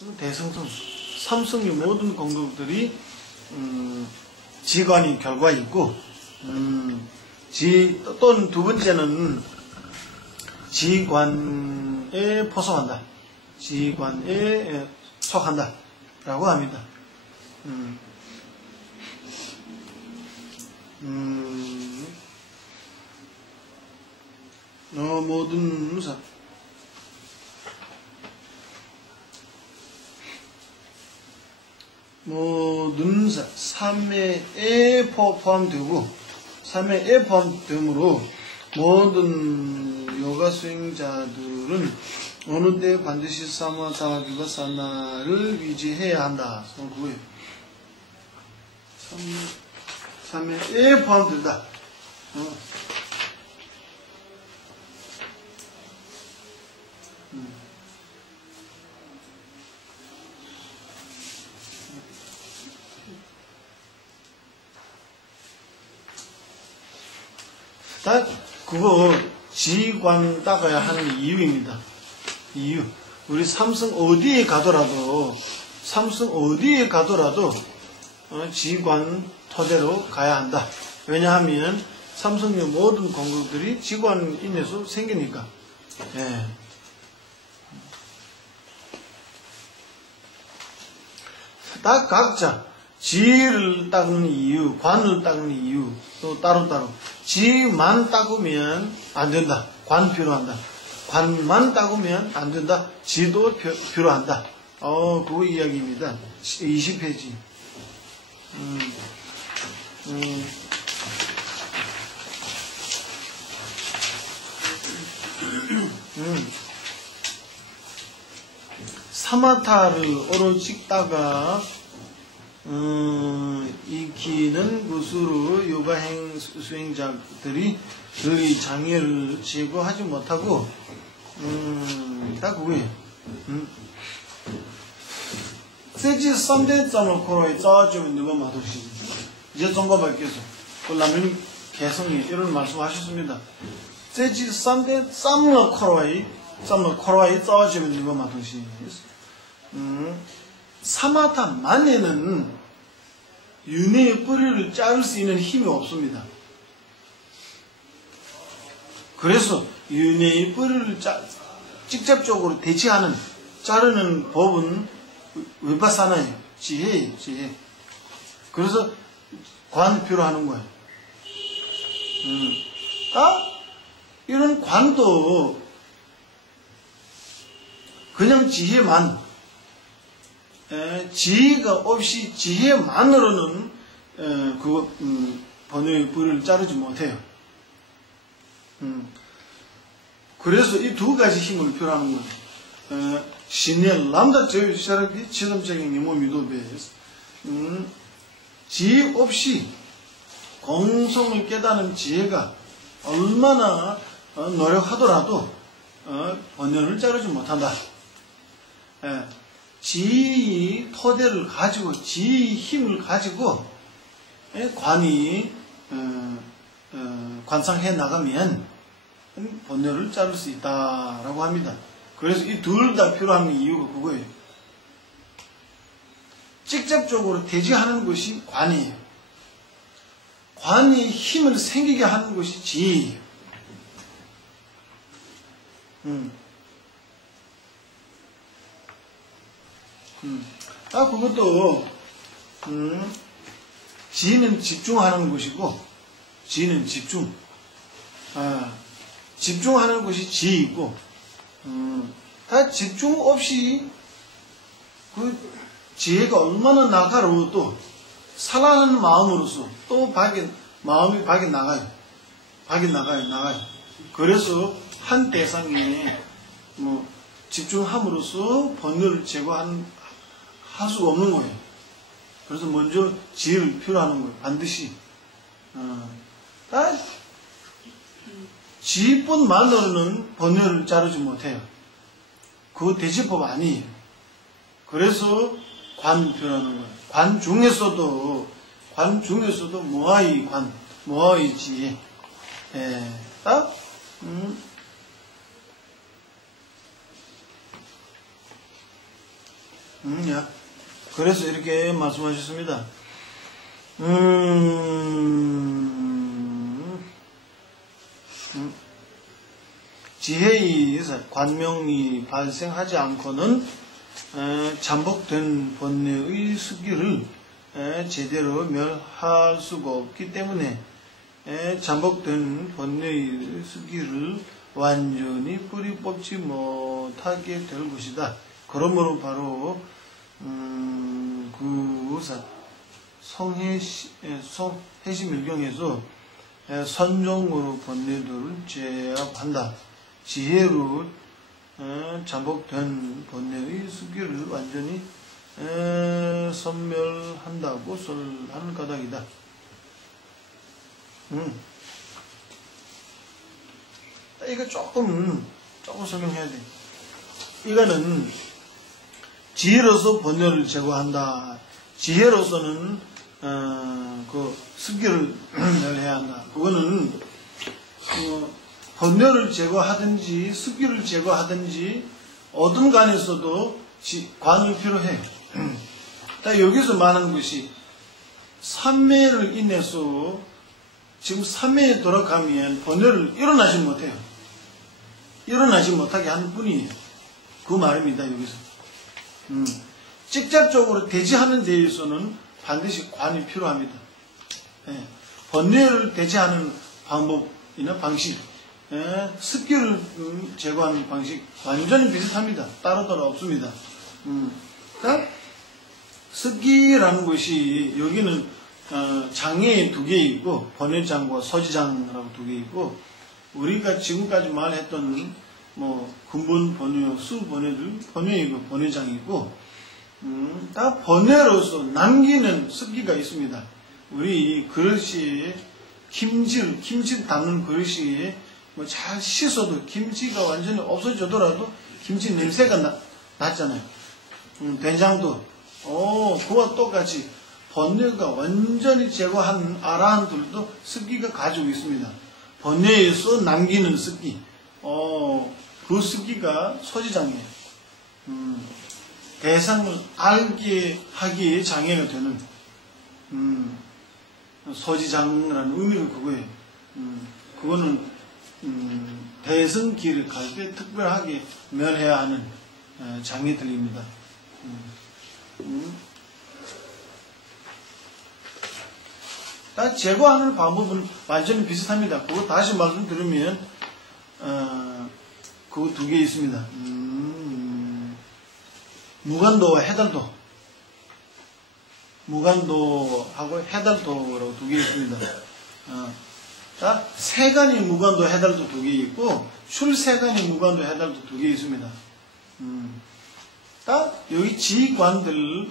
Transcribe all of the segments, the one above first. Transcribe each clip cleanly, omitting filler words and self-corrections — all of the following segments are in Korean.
대성성, 삼성의 모든 공덕들이 지관이 결과에 있고, 또는 두 번째는 지관에 포섭한다. 지관에 속한다. 라고 합니다. 모든 사 모든 삼매에 포함되고, 삼매에 포함되므로 모든 요가 수행자들은 어느 때 반드시 사마타 비파사나를 위지해야 한다. 그거예요. 삼매에 포함된다. 그거 지관 닦아야 하는 이유입니다. 이유. 우리 삼성 어디에 가더라도 지관 토대로 가야 한다. 왜냐하면 삼성의 모든 공덕들이 지관 인에서 생기니까. 예. 딱 각자 지를 닦는 이유, 관을 닦는 이유 또 따로따로. 지만 닦으면 안 된다. 관 필요한다. 관만 닦으면 안 된다. 지도 필요한다. 그거 이야기입니다. 20페이지. 사마타를 오로 찍다가 익히는 것으로 요가행 수행자들이 그 장애를 제거하지 못하고 딱 그거예요. 세지 3대점을 코로에 짜주면 누가 맛없이 이제 정거밖에서 그 라면 개성이 이런 말씀하셨습니다. 세지 3대 쌈을 코로에 짜주면 누가 맛없이 사마타 만에는 윤회의 뿌리를 자를 수 있는 힘이 없습니다. 그래서 윤회의 뿌리를 직접적으로 대치하는 자르는 법은 위파사나예요. 지혜예요. 지혜. 그래서 관이 필요하는 거예요. 이런 관도 그냥 지혜만 지혜가 없이 지혜만으로는 번뇌의 뿌리를 자르지 못해요. 그래서 이 두 가지 힘을 필요하는 거예요. 신의 람다 제유시라비 지점적인 임무 미도베에서 지혜 없이 공성을 깨닫는 지혜가 얼마나 노력하더라도 번뇌를 자르지 못한다. 지의 토대를 가지고 지의 힘을 가지고 관이 관상해 나가면 번뇌를 자를 수 있다라고 합니다. 그래서 이 둘 다 필요한 이유가 그거예요. 직접적으로 대지하는 것이 관이에요. 관이 힘을 생기게 하는 것이 지혜예요. 그것도 지혜는 집중하는 것이고, 지혜는 집중하는 것이 지혜이고, 다 집중 없이 그 지혜가 얼마나 날카로워도 살아나는 마음으로서 또 마음이 밖에 나가요. 나가요. 그래서 한 대상에 집중함으로써 번뇌를 할 수가 없는 거예요. 그래서 먼저 지혜를 필요하는 거예요. 반드시. 지혜뿐만으로는 번뇌를 자르지 못해요. 그거 대지법 아니에요. 그래서 관 필요하는 거예요. 관 중에서도 모아의 지혜. 야. 그래서 이렇게 말씀하셨습니다. 지혜의 관명이 발생하지 않고는 잠복된 번뇌의 수기를 제대로 멸할 수가 없기 때문에 잠복된 번뇌의 수기를 완전히 뿌리 뽑지 못하게 될 것이다. 그러므로 바로 그 해심일경에서 선종으로 번뇌도를 제압한다. 지혜로 잠복된 번뇌의 수기를 완전히 선멸한다고 하는 까닭이다. 이거 조금 설명해야 돼. 이거는 지혜로서 번뇌를 제거한다. 지혜로서는 그 수기를 멸해야 한다. 그거는 번뇌를 제거하든지 수기를 제거하든지 어떤 간에서도 관이 필요해. 여기서 말하는 것이 삼매를 인해서 지금 삼매에 돌아가면 번뇌를 일어나지 못해요. 일어나지 못하게 하는 뿐이에요. 그 말입니다. 여기서 직접적으로 대지하는 데에서는 반드시 관이 필요합니다. 번뇌를 대지하는 방법이나 방식, 습기를 제거하는 방식 완전히 비슷합니다. 따로따로 없습니다. 그러니까 습기라는 것이 여기는 장에 두 개 있고 번뇌장과 서지장이라고 두 개 있고 우리가 지금까지 말했던 근본 번뇌, 수 번뇌들 번뇌이고 번뇌장이고 다 번뇌로서 남기는 습기가 있습니다. 우리 그릇이 김치 담는 그릇이 잘 씻어도 김치가 완전히 없어지더라도 김치 냄새가 났잖아요. 된장도 그와 똑같이 번뇌가 완전히 제거한 아라한들도 습기가 가지고 있습니다. 번뇌에서 남기는 습기, 그 습기가 서지장이에요. 대상을 알게 하기에 장애가 되는 서지장이라는 의미가 그거예요. 그거는 대승길을 갈 때 특별하게 멸해야 하는 장애들입니다. 제거하는 방법은 완전히 비슷합니다. 그거 다시 말씀드리면 그거 두 개 있습니다. 무간도와 해달도, 무간도하고 해달도라고 두 개 있습니다. 세간이 무간도 해달도 두 개 있고 출세간이 무간도 해달도 두 개 있습니다. 여기 지관들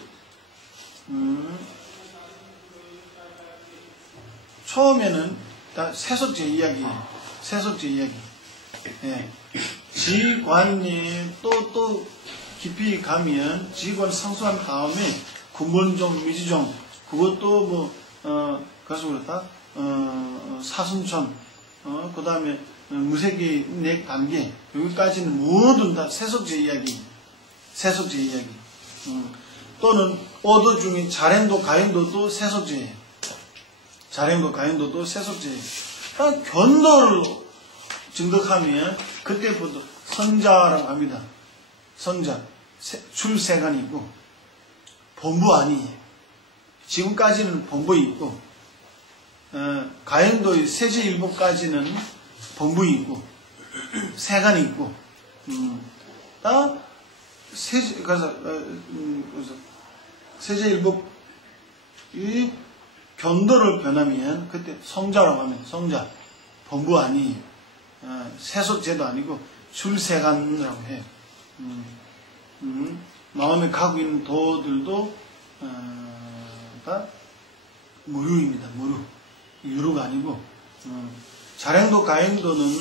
처음에는 다 세속제 이야기예요. 세속제 이야기. 지관이 또 깊이 가면 지관 상수한 다음에 군본종, 미지종 그것도 그래서 그렇다. 사순천, 그 다음에 무색의 넥 단계 여기까지는 모든 다 세속제 이야기. 세속제 이야기. 또는 어도 중인 자행도, 가행도도 세속제예요. 자행도, 가행도도 세속제예요. 견도를 증득하면 그때부터 선자라고 합니다. 선자, 출세간이 있고 본부 아니에요. 지금까지는 본부 있고 가행도의 세제일보까지는 본부 있고 세간이 있고 그래서 세제일보 이 견도를 변하면 그때 성자라고 하면 성자 본부 아니에요. 세속제도 아니고 출세간이라고 해요. 마음에 가고 있는 도들도 다 무류입니다. 무류. 유루가 아니고 자행도 가행도는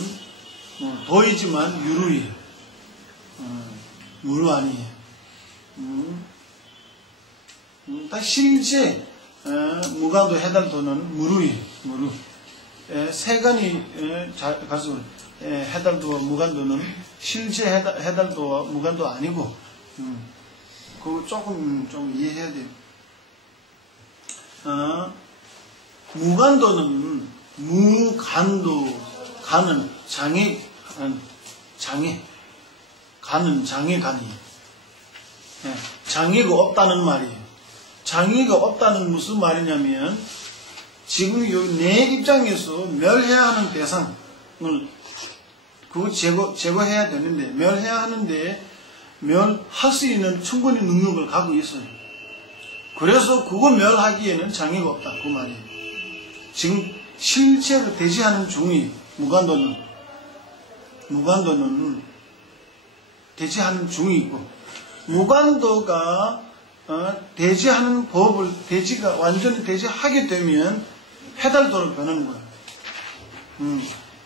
도이지만 유루예요. 무류 아니에요. 다 실제 무간도 해달도는 무류예요. 무류. 세간이 가서 해달도와 무간도는 실제 해달도와 무간도 아니고 그거 조금 좀 이해해야 돼요. 무간도는 무간도, 간은 장애, 간은 장애간이. 네, 장애가 없다는 말이에요. 장애가 없다는 무슨 말이냐면, 지금 내 입장에서 멸해야 하는 대상을, 그거 제거해야 되는데, 멸해야 하는데, 멸할 수 있는 충분히 능력을 갖고 있어요. 그래서 그거 멸하기에는 장애가 없다. 그 말이에요. 지금 실제로 대지하는 중이, 무간도는 대지하는 중이 있고, 무간도가 대지하는 법을 대지가 완전히 대지하게 되면 해달도로 변하는 거예요.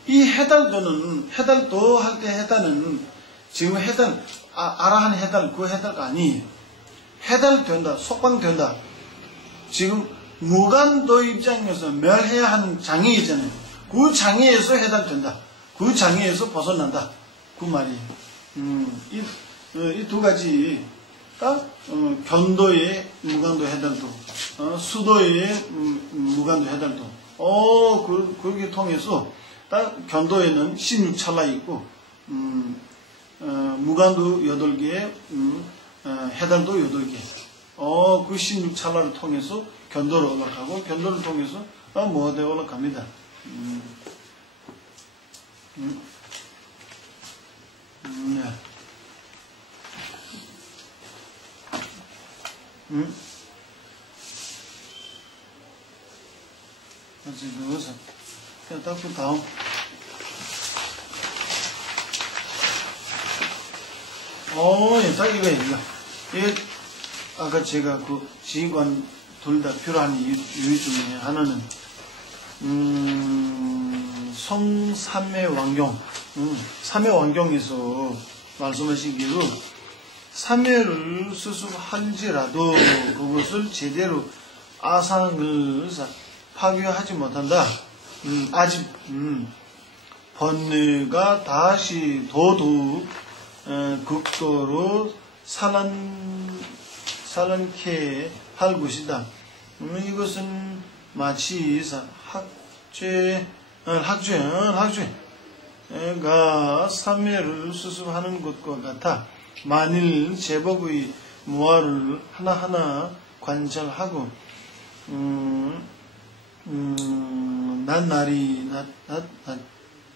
이 해달도 할 때 해달은 지금 해달 아라한 해달 그 해달가 아니에요. 해달된다, 속방된다. 지금 무간도 입장에서 멸해야 하는 장애 있잖아요. 그 장애에서 해달된다. 그 장애에서 벗어난다. 그 말이에요. 이 두 가지, 견도의 무간도 해달도, 수도의 무간도 해달도, 그렇게 통해서, 견도에는 16찰나 있고, 무간도 8개, 해달도 8개. 그 16찰나를 통해서 견도로 올라가고, 견도를 통해서, 모아대 올라갑니다. 네. 다시 넣어서. 그냥 닦고 다음. 예, 딱 이거. 예, 아까 제가 그 지휘관 둘 다 필요한 이유 중에 하나는, 성삼매왕경, 삼매왕경에서 말씀하시기로, 삼매를 수습할지라도 그것을 제대로 아상을 파괴하지 못한다. 아직, 번뇌가 다시 더더욱, 극도로 산란케 할 것이다. 이것은 마치 학죄가 삼매를 수습하는 것과 같아. 만일 제법의 무아를 하나하나 관찰하고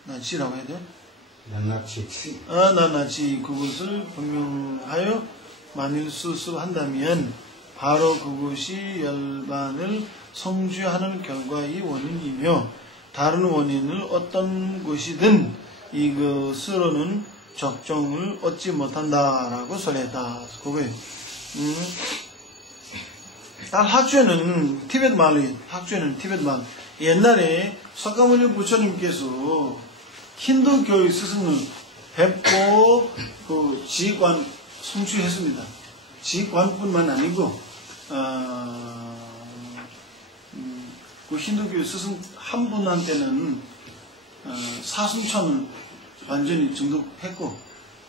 낱낱이라고 해야 돼? 낱낱이 그것을 분명하여 만일 수습한다면 바로 그것이 열반을 성취하는 결과의 원인이며 다른 원인을 어떤 것이든 이것으로는 적정을 얻지 못한다라고 설했다. 그거예요. 학죄는 티베트 말이에요. 학죄는 티베트 말. 옛날에 석가모니 부처님께서 힌두교의 스승을 뵙고 그 지휘관 성취했습니다. 지휘관뿐만 아니고 그 힌두교 스승 한 분한테는 사승천을 완전히 정독했고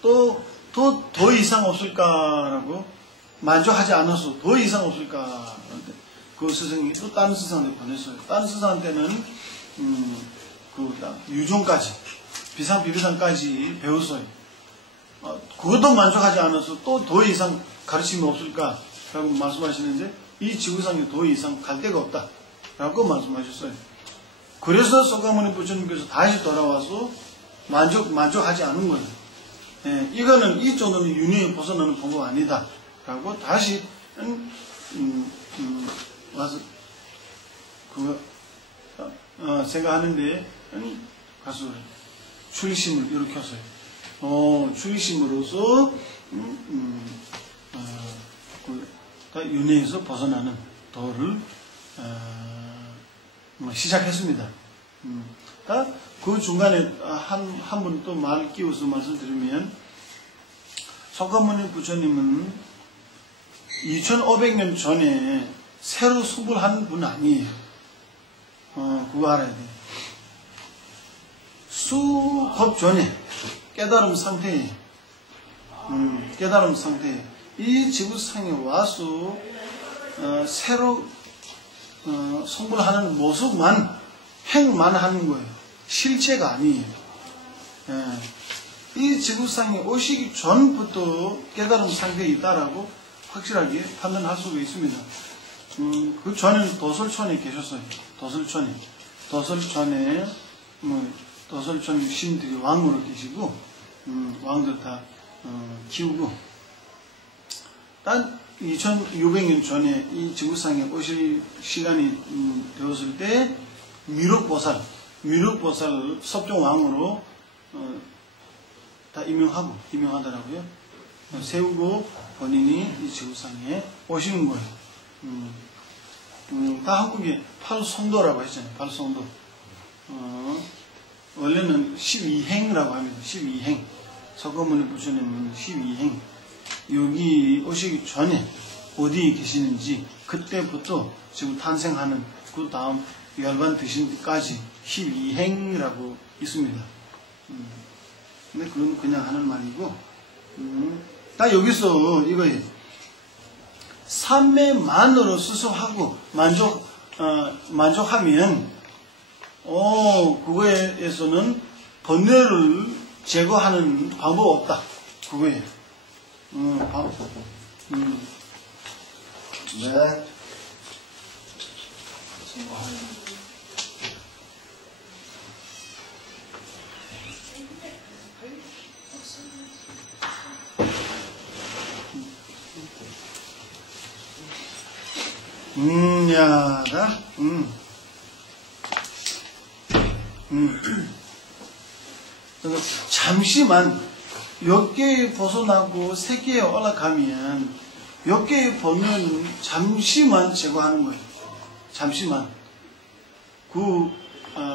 또 더 이상 없을까라고 만족하지 않아서 더 이상 없을까 그 스승이 또 다른 스승한테 보냈어요. 다른 스승한테는 유종까지 비상비비상까지 배웠어요. 그것도 만족하지 않아서 또 더 이상 가르침이 없을까 라고 말씀하시는데 이 지구상에 더 이상 갈 데가 없다 라고 말씀하셨어요. 그래서 석가모니 부처님께서 다시 돌아와서 만족하지 않은 거예요. 예, 이거는 이 정도는 윤회에 벗어나는 방법 아니다 라고 다시 와서 그거 생각하는데 가서 출심을 일으켰어요. 출심으로서 윤회에서 벗어나는 도를 시작했습니다. 그 중간에 한 분 또 말 끼워서 말씀드리면 석가모니 부처님은 2500년 전에 새로 수불한 분 아니에요. 그거 알아야 돼요. 수법 전에 깨달음 상태에 이 지구상에 와서 새로 성불하는 모습만 행만 하는 거예요. 실체가 아니에요. 이 지구상에 오시기 전부터 깨달은 상태에 있다라고 확실하게 판단할 수가 있습니다. 그 전에는 도설촌에 계셨어요. 도설촌에 도설촌 신들이 왕으로 계시고 왕들 다 키우고 단 2600년 전에 이 지구상에 오실 시간이 되었을 때 미륵보살 섭종 왕으로 다 임명하더라고요. 세우고 본인이 이 지구상에 오시는 거예요. 다 한국에 8성도라고 했잖아요. 8성도. 원래는 12행이라고 합니다. 12행. 서거문에 붙여놓는 12행. 여기 오시기 전에 어디에 계시는지 그때부터 지금 탄생하는 그 다음 열반 드신 데까지 12행이라고 있습니다. 근데 그건 그냥 하는 말이고, 다 여기서 이거예요. 삼매만으로 수소하고 만족하면, 그거에서는 번뇌를 제거하는 방법 없다. 그거예요. 네. 야다. 잠시만 몇 개의 벗어나고 세 개에 올라가면 몇 개의 번뇌는 잠시만 제거하는 거예요. 잠시만. 그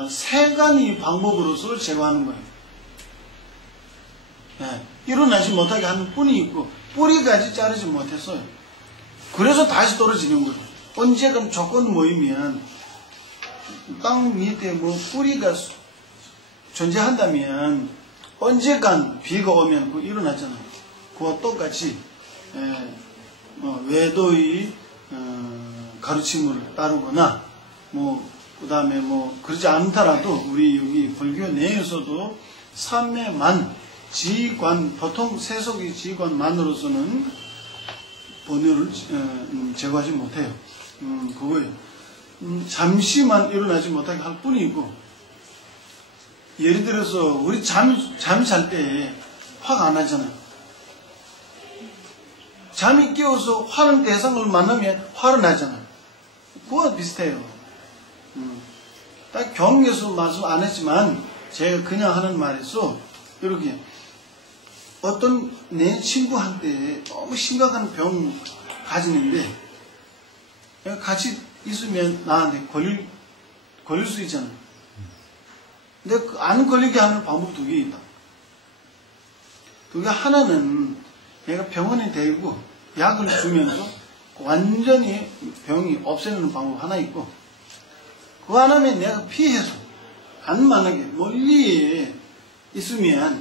세간의 방법으로서 제거하는 거예요. 일어나지 못하게 하는 꾼이 있고 뿌리까지 자르지 못했어요. 그래서 다시 떨어지는 거예요. 언제건 조건 모이면 땅 밑에 뭐 뿌리가 존재한다면 언제간 비가 오면 그거 일어나잖아요. 그와 똑같이 외도의 가르침을 따르거나 그 다음에 그러지 않더라도 우리 여기 불교 내에서도 삼매만 지관 보통 세속의 지관만으로서는 번뇌를 제거하지 못해요. 그거예요. 잠시만 일어나지 못하게 할 뿐이고, 예를 들어서 우리 잠이 잘 때 화가 안 나잖아요. 잠이 깨어서 화는 대상을 만나면 화가 나잖아요. 그거와 비슷해요. 딱 경에서 말씀 안 했지만 제가 그냥 하는 말에서 이렇게 어떤 내 친구한테 너무 심각한 병 가지는데 같이 있으면 나한테 걸릴 수 있잖아요. 근데 안 걸리게 하는 방법 두 개 있다. 그게 하나는 내가 병원에 데리고 약을 주면서 완전히 병이 없애는 방법 하나 있고, 그거 하나면 내가 피해서 안 만나게 멀리에 있으면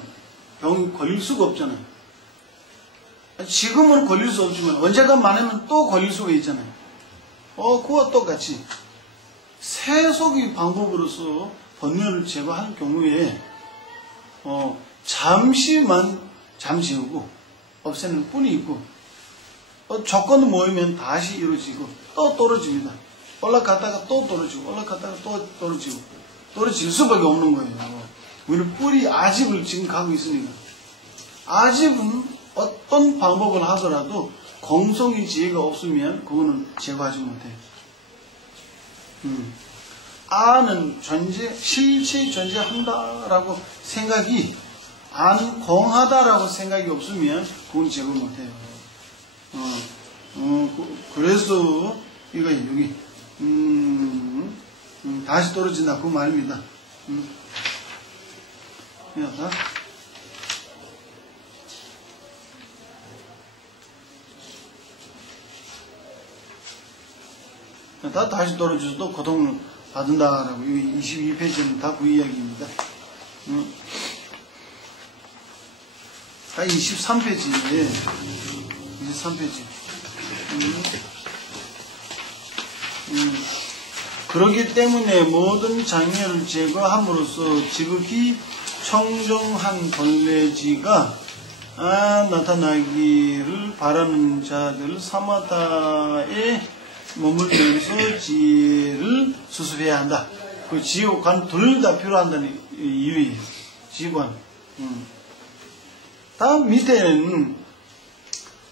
병이 걸릴 수가 없잖아요. 지금은 걸릴 수 없지만 언젠가 만나면 또 걸릴 수가 있잖아요. 그와 똑같이 세속의 방법으로서 번뇌를 제거하는 경우에 잠시만 잠재우고 없애는 뿐이 있고, 조건이 모이면 다시 이루어지고 또 떨어집니다. 올라갔다가 또 떨어지고 올라갔다가 또 떨어지고 떨어질 수밖에 없는 거예요. 우리는 뿌리 아집을 지금 가고 있으니까. 아집은 어떤 방법을 하더라도 공성의 지혜가 없으면 그거는 제거하지 못해요. 아는 실체 존재한다라고 생각이, 아는 공하다라고 생각이 없으면 그건 제거 못해요. 그래서 이거 여기 다시 떨어진다 그 말입니다. 다시 떨어져서 또 고통을 받는다라고. 22페이지는 다 그 이야기입니다. 23페이지에 23페이지. 그렇기 때문에 모든 장애를 제거함으로써 지극히 청정한 본래지가 나타나기를 바라는 자들 사마다에 머물면서 지혜를 수습해야 한다. 그 지혜와 관 둘 다 필요한다는 이유예요. 지관. 다음 밑에는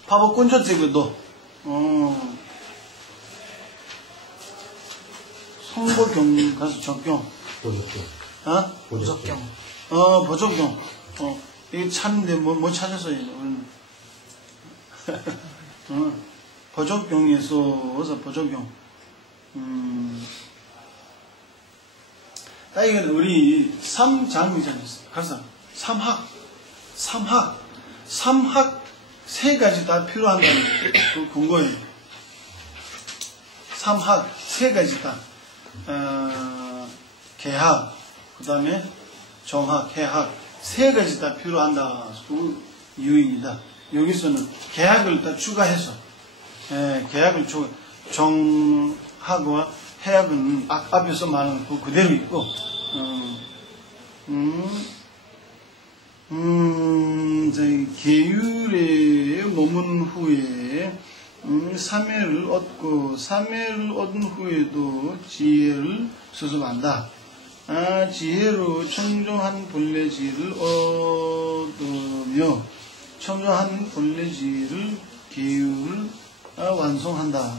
파보 꼰쳤지거든. 성보경 가서 적경. 보적경. 보적경. 보적경. 이게 찾는데 뭐 찾았어요? 보적경에서 보적경. 이건 우리 3장이잖아요. 가서 3학 세 가지 다 필요한다는 그 근거예요. 3학 세 가지 다. 개학, 그 다음에 정학, 해학 세 가지 다 필요한다. 그 이유입니다. 여기서는 개학을 다 추가해서 개학을 정학과 해학은 앞에서 말하는 그 그대로 있고 계율에 머문 후에 삼회를 얻고 삼회를 얻은 후에도 지혜를 수습한다. 지혜로 청정한 본래지를 얻으며 청정한 본래지를 계율을 완성한다.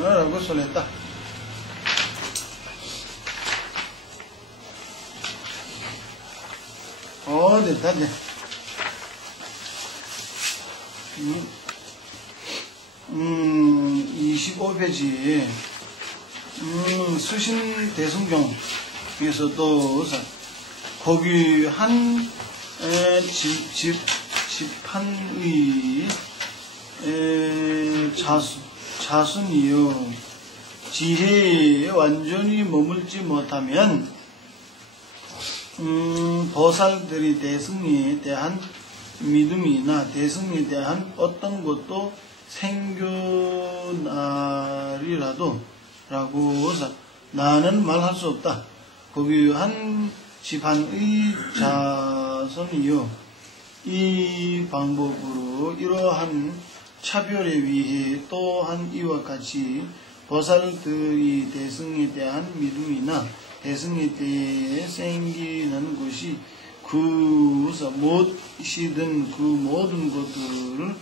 라고 소리했다. 됐다, 이제. 25페이지. 수신 대승경에서도 거기 한 집한의 자순이요. 지혜에 완전히 머물지 못하면 보살들이 대승에 대한 믿음이나 대승에 대한 어떤 것도 생겨나리라도 라고 나는 말할 수 없다. 거기 한 집안의 자손이요. 이 방법으로 이러한 차별에 위해 또한 이와 같이 보살들이 대승에 대한 믿음이나 대승에 대해 생기는 것이 그 무엇이든 그 모든 것들을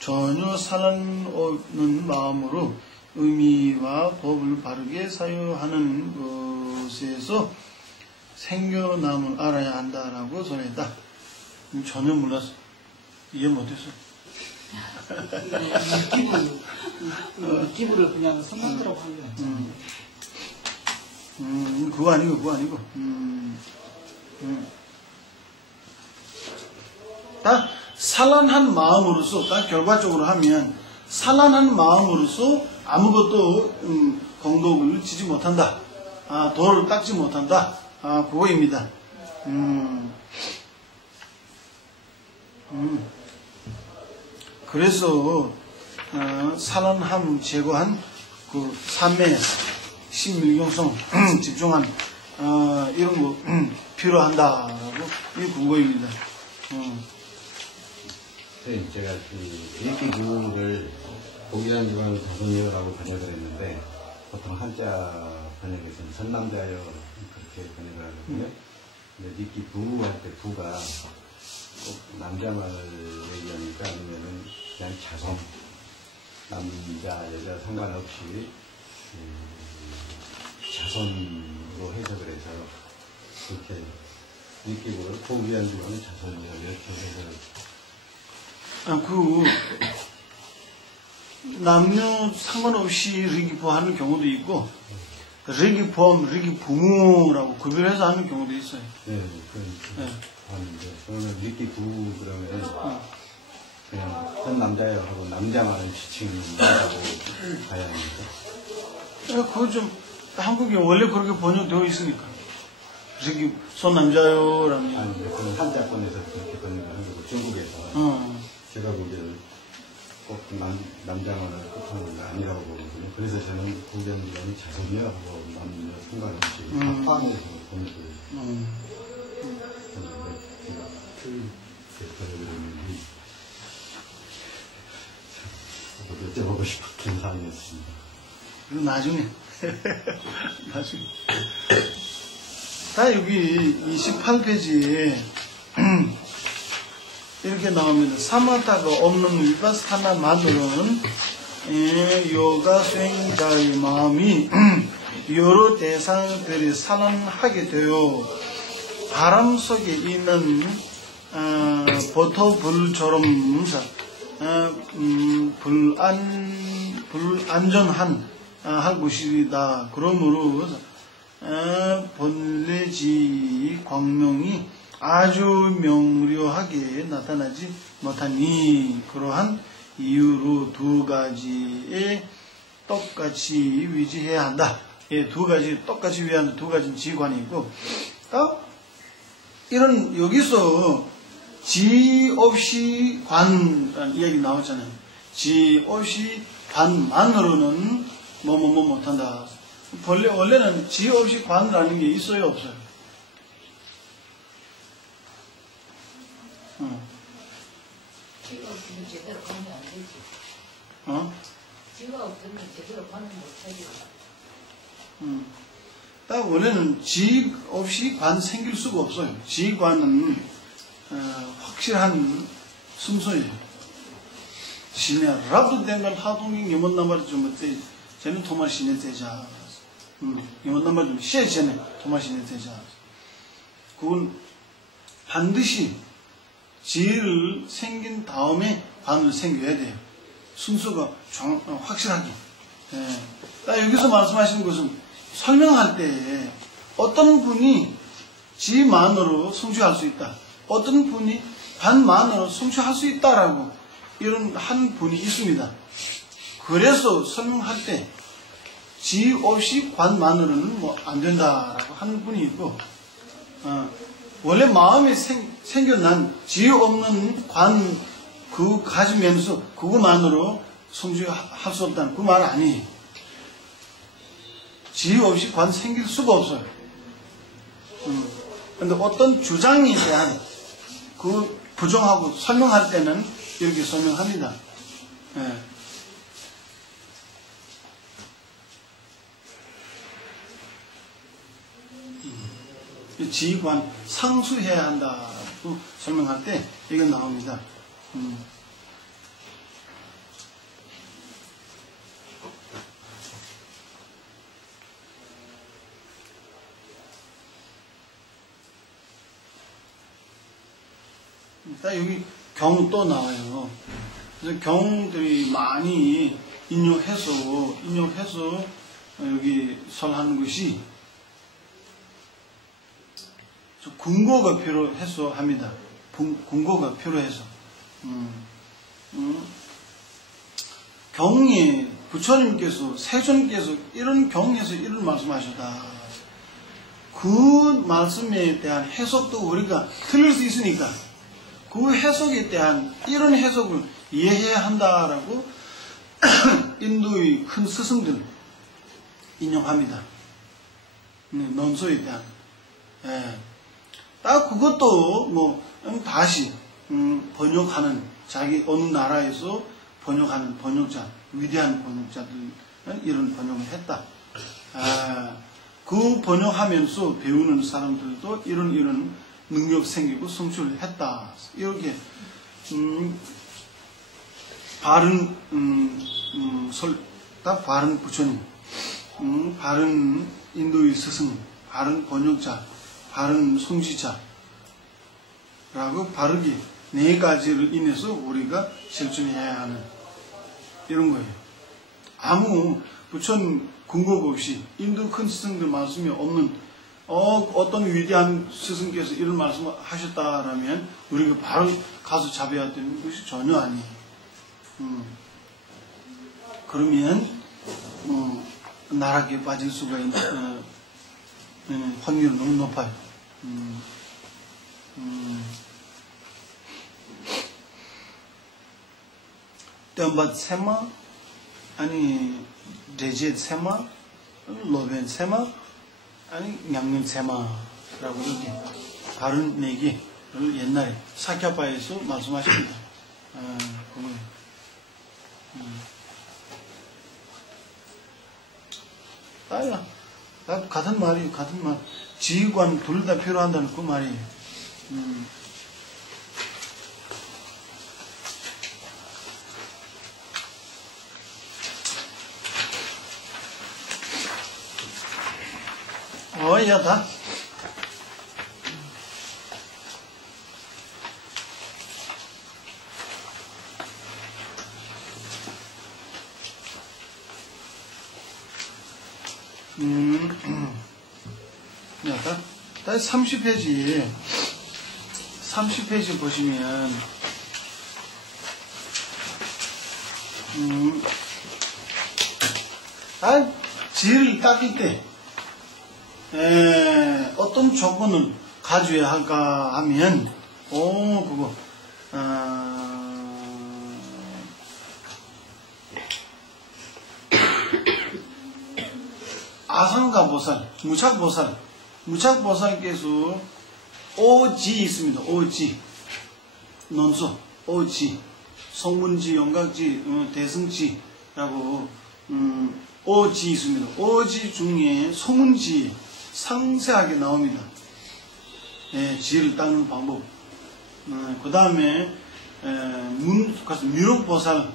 전혀 사랑 없는 마음으로 의미와 법을 바르게 사용하는 것에서 생겨남을 알아야 한다라고 전했다. 전혀 몰랐어. 이해 못했어. 기부를 그냥 성만들라고 한 거야. 그거 아니고. 딱 산란한 마음으로서, 딱 결과적으로 하면 산란한 마음으로서 아무것도 공덕을 지지 못한다. 도를 닦지 못한다. 그거입니다. 그래서 산란함 제거한 그 삼매 신밀경성 집중한 이런 거 필요한다라고 이 근거입니다. 제가 읽기 교훈을 고귀한 지방을 다선이여라고 번역을 했는데 보통 한자 번역에서는 선남자여 그렇게 번역을 하거든요. 근데 읽기 부할 때 부가 꼭 남자만을 얘기하니까 아니면은 그냥 자성 남자 여자 상관없이 자선으로 해석을 해서 그렇게 읽기를 고귀한 지방은 자선이여 이렇게 해석을. 남녀 상관없이 르기포하는 경우도 있고, 르기포함, 르기부무라고 구별해서 하는 경우도 있어요. 네, 하는데, 저는 르기부 그러면 그냥 선 남자예요 하고 남자만을 지칭한다고 봐야 합니다. 그거 좀, 한국에 원래 그렇게 번역되어 있으니까. 저기 손 남자요 라면. 아니, 그건 한자권에서 그렇게 번역을 한 거고, 중국에서. 제가 보기에는 꼭 남자만을 뜻하는 게 아니라고 보거든요. 그래서 저는 구경이라는 자손이라고 남녀 상관없이 다 포함해서 번역을 했는데, 여쭤보고 싶었던 사항이었습니다. 그럼 나중에. 나중에. 다 여기 28페이지에 이렇게 나옵니다. 사마타가 없는 위파스사나만으로는 요가 수행자의 마음이 여러 대상들이 산란하게 되어 바람 속에 있는 버터불처럼 불안전한 할 것이다. 그러므로 본래지 광명이 아주 명료하게 나타나지 못하니 그러한 이유로 두 가지에 똑같이 위지해야 한다. 예, 두 가지 똑같이 위한 두 가지 지관이 있고, 이런 여기서 지 없이 관이라는 이야기 나오잖아요. 지 없이 관만으로는 뭐뭐뭐 못한다. 원래는 지 없이 관이라는 게 있어요, 없어요? 지가 없으면 제대로 가면 안 되지. 지가 없으면 제대로 가면 못하지. 딱 원래는 지 없이 관 생길 수가 없어요. 지관은 확실한 순서예요. 신의 라도 된걸 하동이 영원 남발 좀 어때? 쟤는 토마 신의 대자. 영원 남발 좀 시에 쟤네 토마 신의 대자. 그건 반드시 지를 생긴 다음에 관을 생겨야 돼요. 순서가 확실하게. 여기서 말씀하시는 것은 설명할 때 어떤 분이 지만으로 성취할 수 있다. 어떤 분이 관만으로 성취할 수 있다라고 이런 한 분이 있습니다. 그래서 설명할 때 지 없이 관만으로는 뭐 안 된다라고 하는 분이 있고, 원래 마음에 생겨난 지 없는 관 그 가지면서 그것만으로 성취할 수 없다는 그 말 아니에요. 지 없이 관 생길 수가 없어요. 근데 어떤 주장에 대한 그 부정하고 설명할 때는 이렇게 설명합니다. 지관 상수해야 한다고 설명할 때 이게 나옵니다. 여기 경 또 나와요. 그래서 경들이 많이 인용해서 여기 설하는 것이 근거가 필요해서 합니다. 근거가 필요해서. 경에 부처님께서 세존께서 이런 경에서 이런 말씀하셨다. 그 말씀에 대한 해석도 우리가 틀릴 수 있으니까 그 해석에 대한 이런 해석을 이해해야 한다라고 인도의 큰 스승들 인용합니다. 논소에 대한. 딱 그것도 뭐 다시 번역하는 자기 어느 나라에서 번역하는 번역자, 위대한 번역자들 이런 번역을 했다. 그 번역하면서 배우는 사람들도 이런 능력 생기고 성취를 했다. 이렇게 바른 바른 부처님, 바른 인도의 스승, 바른 번역자, 바른 성취자라고 바르게 네 가지를 인해서 우리가 실천해야 하는 이런 거예요. 아무 부처님 근거가 없이 인도 큰 스승들 말씀이 없는 어떤 위대한 스승께서 이런 말씀을 하셨다라면 우리가 바로 가서 잡아야 되는 것이 전혀 아니에요. 그러면 나락에 빠질 수가 있는 확률이 너무 높아요. 땜밭 세마, 아니 레젯 세마, 로벤 세마, 아니 양념 세마라고 이렇게 다른 얘기를 옛날에 사캬파에서 말씀하십니다. 그거예요. 따야, 같은 말이에요. 같은 말. 지휘관 둘 다 필요한다는 그 말이에요. 야, 다. 자, 다시 30페이지 보시면, 지혜를 닦을 때, 어떤 조건을 가져야 할까 하면, 그거, 아상가보살, 무착보살께서 오지 있습니다. 오지. 논소, 오지. 성문지, 영각지, 대승지라고, 오지 있습니다. 오지 중에 소문지 상세하게 나옵니다. 지혜를 닦는 방법. 그 다음에, 미륵보살,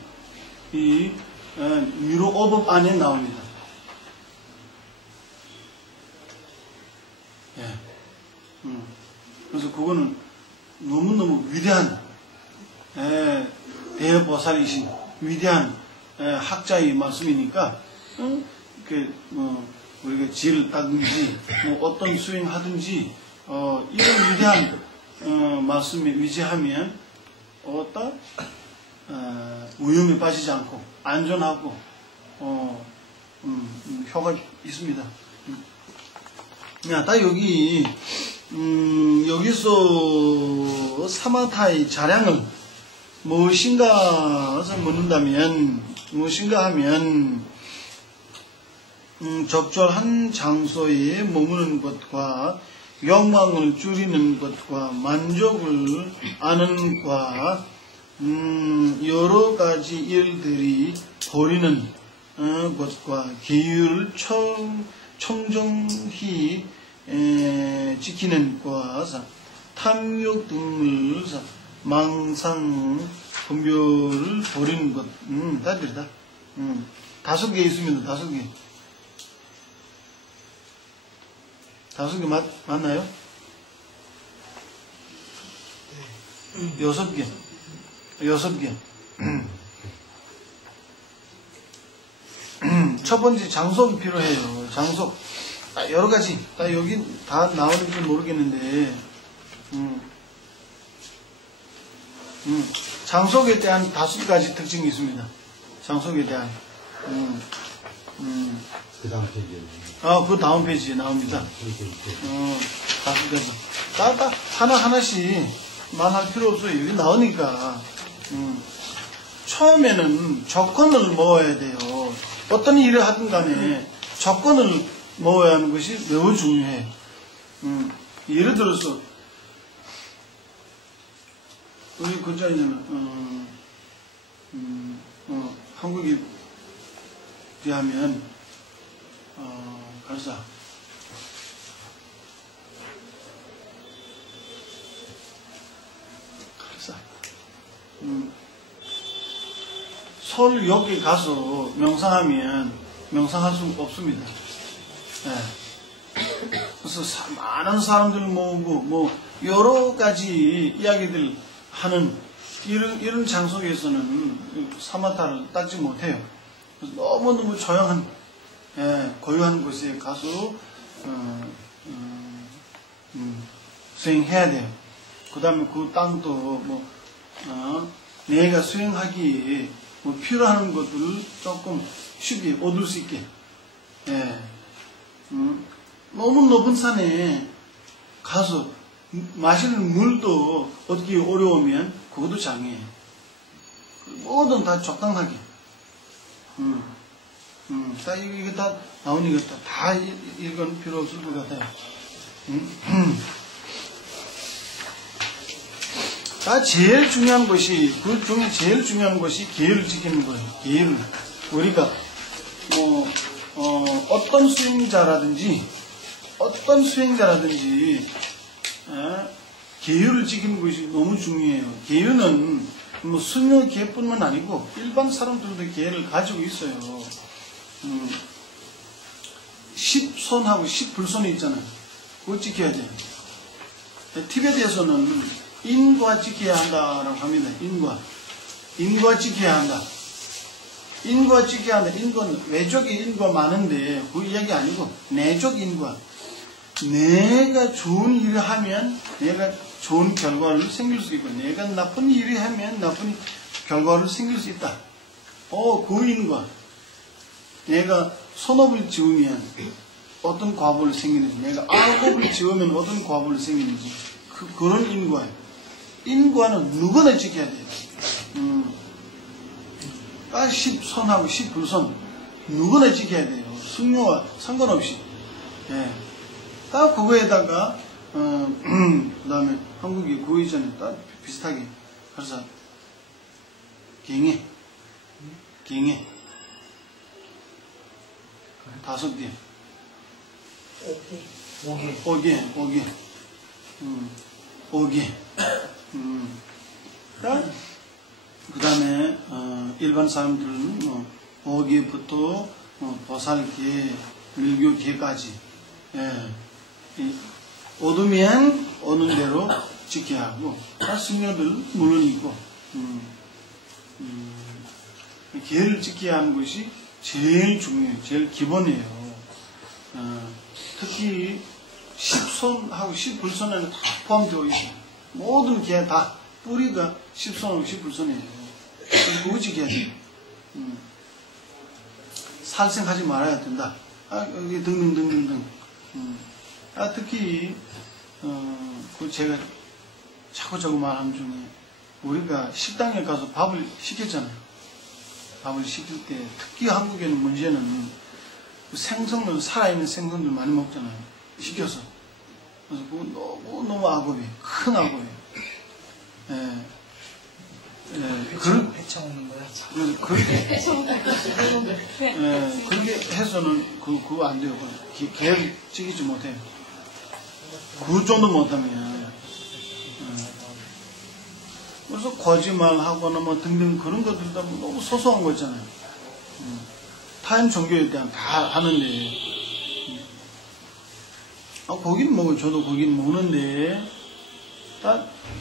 미륵오법 안에 나옵니다. 그래서 그거는 너무너무 위대한 대보살이신 위대한 학자의 말씀이니까 우리가 지혜를 닦든지 어떤 수행하든지 이런 위대한 말씀에 의지하면 위험에 빠지지 않고 안전하고 효과가 있습니다. 다 여기 여기서 사마타의 자량을 무엇인가 하면 적절한 장소에 머무는 것과 욕망을 줄이는 것과 만족을 아는 것과 여러 가지 일들이 벌이는 것과 계율을 청정히 지키는 것과 탐욕 등을 망상 분별을 버리는 것, 다 들다. 5개 있습니다. 5개. 5개 맞나요? 6개. 6개. 첫 번째 장속이 필요해요. 장속. 여러 가지. 여기 다 나오는지 모르겠는데, 장속에 대한 5가지 특징이 있습니다. 장속에 대한. 그 다음 페이지에. 그 다음 페이지에 나옵니다. 5가지. 다 하나하나씩 말할 필요 없어요. 여기 나오니까. 처음에는 조건을 모아야 돼요. 어떤 일을 하든 간에 조건을 모아야 하는 것이 매우 중요해요. 예를 들어서, 우리 글자에는, 한국에 비하면, 갈사. 서울역에 가서 명상하면 명상할 수 없습니다. 그래서 많은 사람들 모으고 여러 가지 이야기들 하는 이런 장소에서는 사마타를 닦지 못해요. 그래서 너무너무 조용한 고요한 곳에 가서 수행해야 돼요. 그 다음에 그 땅도 내가 수행하기에 필요한 것들을 조금 쉽게 얻을 수 있게 너무 높은 산에 가서 마실 물도 얻기 어려우면 그것도 장애예요. 뭐든 다 적당하게. 다 이게 다 나오니까 다 이건 필요 없을 것 같아요. 다 제일 중요한 것이, 그 중에 제일 중요한 것이 계율을 지키는 거예요. 계율을. 우리가 어떤 수행자라든지 계율을 지키는 것이 너무 중요해요. 계율은 뭐 수녀 계뿐만 아니고 일반 사람들도 계율을 가지고 있어요. 10손하고 10불손이 있잖아요. 그거 지켜야 돼요. 티베트에서는 인과 지켜야 한다라고 합니다. 인과 지켜야 한다. 인과 지켜야 한다. 인과는 외적인 인과 많은데 그 이야기 아니고 내적 인과. 내가 좋은 일을 하면 내가 좋은 결과를 생길 수 있고, 내가 나쁜 일을 하면 나쁜 결과를 생길 수 있다. 그 인과. 내가 선업을 지으면 어떤 과보를 생기는지, 내가 악업을 지으면 어떤 과보를 생기는지, 그런 인과예요. 인과는 누구나 지켜야 돼요. 10선하고 10불선 누구나 지켜야 돼요. 승려와 상관없이. 예. 딱 그거에다가 그 다음에 한국이 구의전에 딱 비슷하게 그래서 경애 5개 5개 그 다음에 일반 사람들은 5개부터 보살계, 밀교계까지 얻으면 오는 대로 지켜야 하고, 승려들 물론이고 계를 지켜야 하는 것이 제일 중요해요. 제일 기본이에요. 특히 10손하고 10불손에는 다 포함되어 있어요. 모든 계 다 뿌리가 10손하고 10불손이에요. 그거 지켜야 돼요. 살생하지 말아야 된다. 여기 등등등등등. 특히 제가 자꾸 말하는 중에 우리가 식당에 가서 밥을 시켰잖아요. 밥을 시킬 때 특히 한국에는 문제는 생선들, 살아있는 생선들 많이 먹잖아요. 시켜서. 그래서 그거 너무 악업이에요. 큰 악업이에요. 배차 오는 거야. 그렇게 해서는 그거 안 돼요. 개를 찍이지 못해요. 그 정도 못하면. 그래서 거짓말하거나 뭐 등등 그런 것들 다 너무 소소한 거 있잖아요. 타인 종교에 대한 다 하는데, 고기는 먹어요. 저도 고기는 먹는데,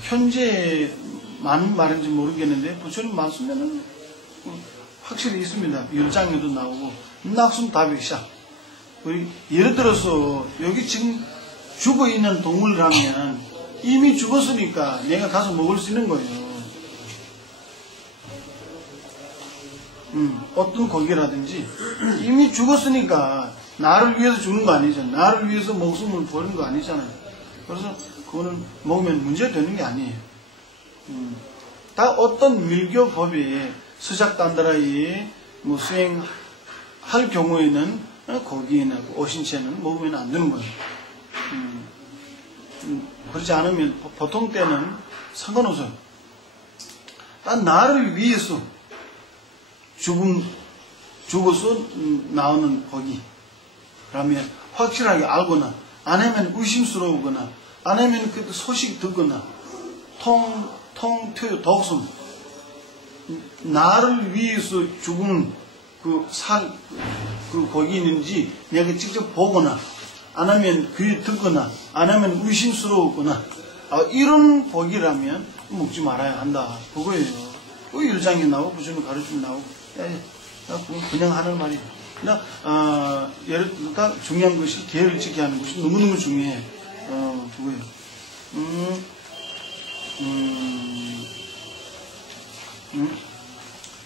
현재 많은 말인지 모르겠는데, 부처님 말씀에는 확실히 있습니다. 율장에도 나오고, 낙순 다백샤. 예를 들어서, 여기 지금 죽어 있는 동물이라면, 이미 죽었으니까 내가 가서 먹을 수 있는 거예요. 어떤 고기라든지, 이미 죽었으니까, 나를 위해서 죽는 거 아니잖아요. 나를 위해서 목숨을 버리는 거 아니잖아요. 그래서 그거는 먹으면 문제 되는 게 아니에요. 다 어떤 밀교법에 서작단다라에 뭐 수행할 경우에는 고기나 오신채는 먹으면 안 되는 거예요. 그렇지 않으면 보통 때는 상관없어요. 딱 나를 위해서 죽어서 나오는 고기. 그러면 확실하게 알거나, 안 하면 의심스러우거나, 안 하면 그 소식 듣거나, 통퇴, 독성, 나를 위해서 죽은 그 고기 있는지 내가 직접 보거나, 안 하면 귀에 듣거나, 안 하면 의심스러우거나, 이런 고기라면 먹지 말아야 한다. 그거예요. 그 일장에 나오고, 부처님 가르침에 나오고, 그냥 하는 말이에요. 예를 들어, 중요한 것이 계를 지켜야 하는 것이 너무너무 중요해. 그거예요.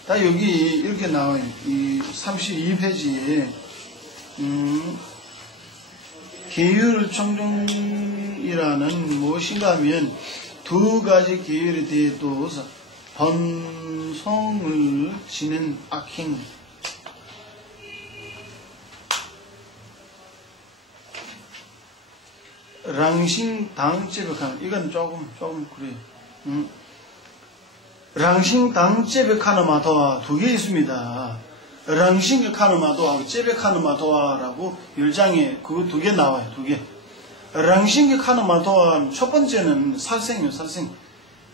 여기 이렇게 나와요. 이 32페이지에, 계율청정이라는 무엇인가 하면 두 가지 계율에 대해 또 번성을 지닌 악행, 랑싱 당제백하는, 이건 조금 그래요. 랑싱 당제백하는마도와 두 개 있습니다. 랑싱 카누마도하고 제백카누마도와라고 10장에 그거 두 개 나와요. 두 개. 랑싱 카누마도와 첫 번째는 살생이에요. 살생.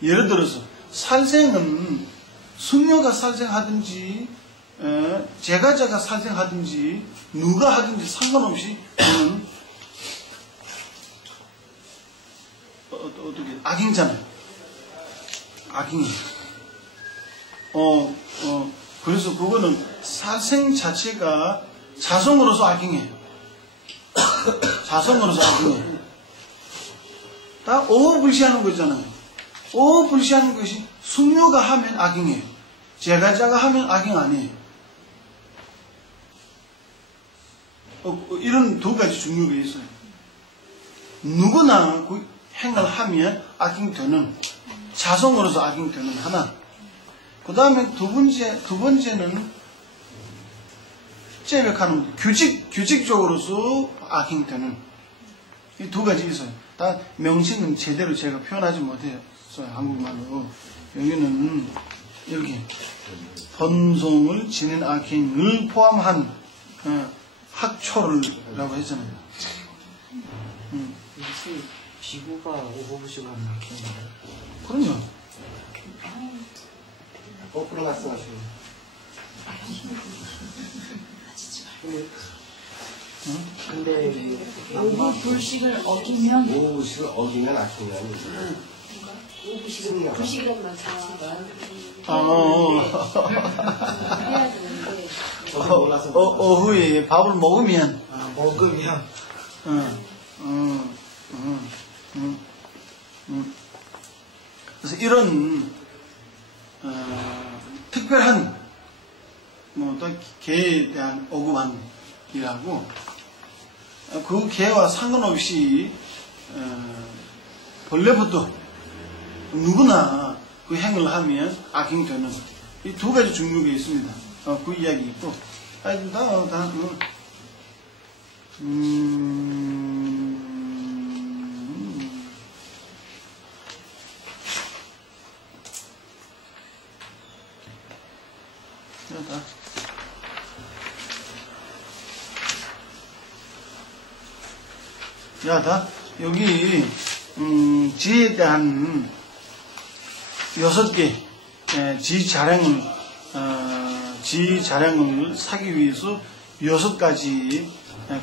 예를 들어서 살생은 숙녀가 살생하든지 제가자가 살생하든지 누가 하든지 상관없이 그는 어떻게 악행잖아요. 악행이에요. 그래서 그거는 살생 자체가 자성으로서 악행이에요. 자성으로서 악행이에요. 다 오불시하는 거잖아요. 오불시하는 것이 숙녀가 하면 악행이에요. 제가자가 하면 악행 아니에요. 이런 두 가지 중요가 있어요. 누구나 그 행을 하면 악행되는, 자성으로서 악행되는 하나. 그 다음에 두 번째는 제백하는 규칙적으로서 악행되는 이 두 가지 있어요. 다 명칭은 제대로 제가 표현하지 못해요. 한국말로. 여기는 여기 번성을 지닌 악행을 포함한 학초를라고 했잖아요. 비구가 오버부시가 하는 악행인가요? 그럼요. 거꾸로 말씀하시면. 근데 오불식을 어기면 오부식을 어기면 악행이 아니고. 불식이라고 말씀하시니까 해야 되는데 저도 몰라서. 오후에 밥을 먹으면 먹으면 그래서 이런 특별한 또 개에 대한 억울함이라고 그 개와 상관없이 본래부터 누구나 그 행을 하면 악행되는 이 두 가지 종류가 있습니다. 그 이야기 있고 여기 지에 대한 6개 지 자량을 사기 위해서 6가지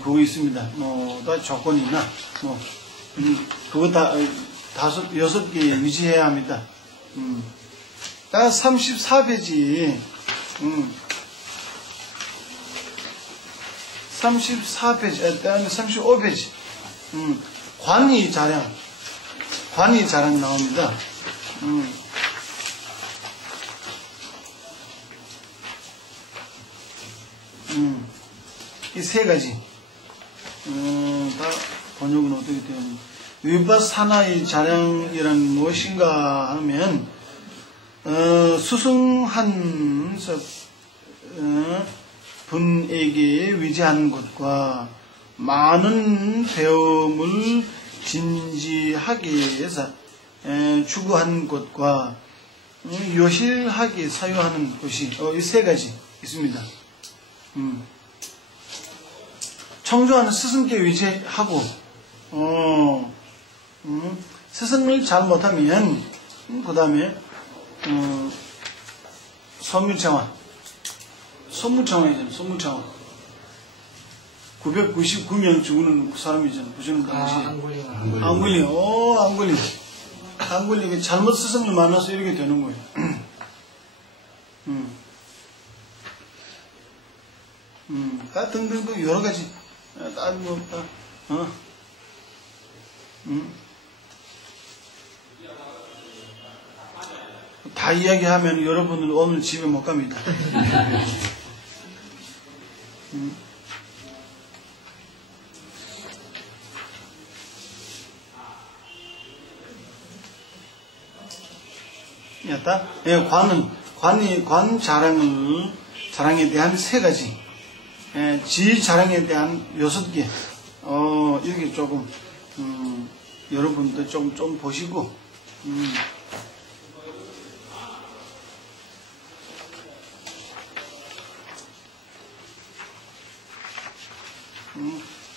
그거 있습니다. 다 조건이나 그거 다 6개 유지해야 합니다. 다 34페이지 34페이지 다음에 35페이지 관이 자량 나옵니다. 이 세 가지 다 번역은 어떻게 되었는지 위바사나의 자량이란 무엇인가 하면 수승한 분에게 위지하는 것과 많은 배움을 진지하게 해서 추구하는 것과 요실하게 사유하는 것이 이 세 가지 있습니다. 청조하는 스승께 위지하고 스승을 잘 못하면 그 다음에 선무창화이잖아요. 선무창화 999명 죽는 사람이잖아요. 부주는 당시에 안굴림 잘못 스승을 만나서 이렇게 되는 거예요. 등등등 여러 가지 다 이야기하면 여러분들 오늘 집에 못 갑니다. 였다. 예, 관 자랑에 대한 3가지. 예, 지 자랑에 대한 6개. 이렇게 조금, 여러분도 좀 보시고,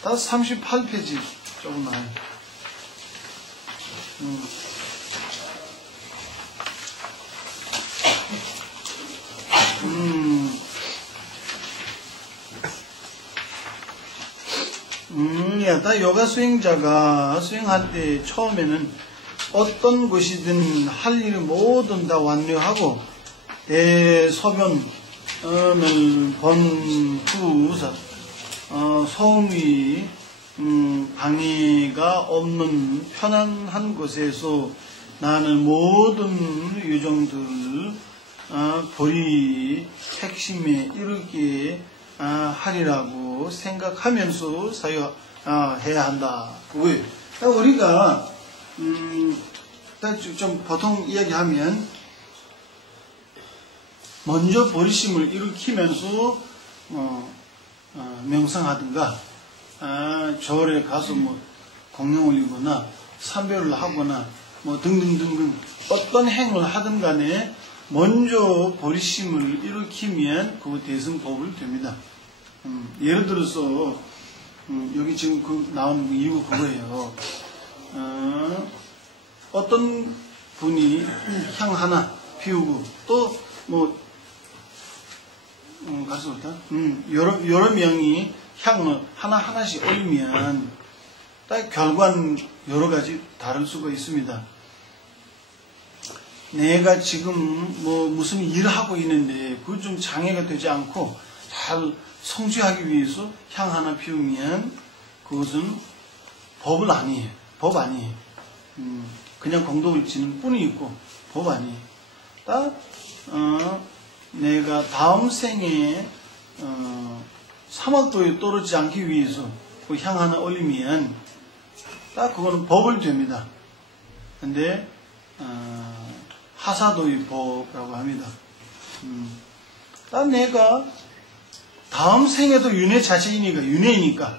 다 38페이지 조금 나와요. 다 요가 수행자가 수행할 때 처음에는 어떤 것이든 할 일을 모든 다 완료하고 대소변을 본 후 소음이 방해가 없는 편안한 곳에서 나는 모든 유정들을 불이 핵심에 이르게 하리라고 생각하면서 사용해야 한다. 그거예요. 우리가 좀 보통 이야기하면 먼저 버리심을 일으키면서 명상하든가 절에 가서 뭐 공양 올리거나 삼배를 하거나 뭐 등등등등 어떤 행을 하든 간에 먼저 버리심을 일으키면 그거 대승법을 됩니다. 예를 들어서 여기 지금 나온 이유 그거예요. 어떤 분이 향 하나 피우고 또 뭐 가서 볼까? 여러 명이 향을 하나씩 올리면 딱 결과는 여러 가지 다를 수가 있습니다. 내가 지금 뭐 무슨 일을 하고 있는데 그거 좀 장애가 되지 않고 잘 성취하기 위해서 향 하나 피우면 그것은 법은 아니에요. 법 아니에요. 그냥 공덕을 지는 뿐이 있고 법 아니에요. 딱 내가 다음 생에 사막도에 떨어지지 않기 위해서 그 향 하나 올리면 딱 그거는 법을 됩니다. 근데 하사도의 법이라고 합니다. 딱 내가 다음 생에도 윤회 윤회이니까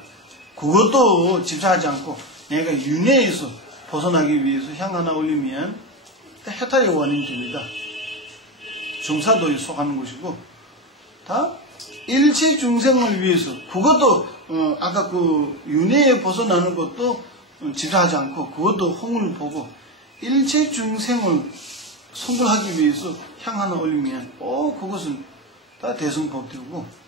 그것도 집착하지 않고 내가 윤회에서 벗어나기 위해서 향 하나 올리면 해탈의 원인이 됩니다. 중사도에 속하는 것이고 다 일체 중생을 위해서 그것도 아까 그 윤회에 벗어나는 것도 집착하지 않고 그것도 홍을 보고 일체 중생을 성불하기 위해서 향 하나 올리면 그것은 다 대승법되고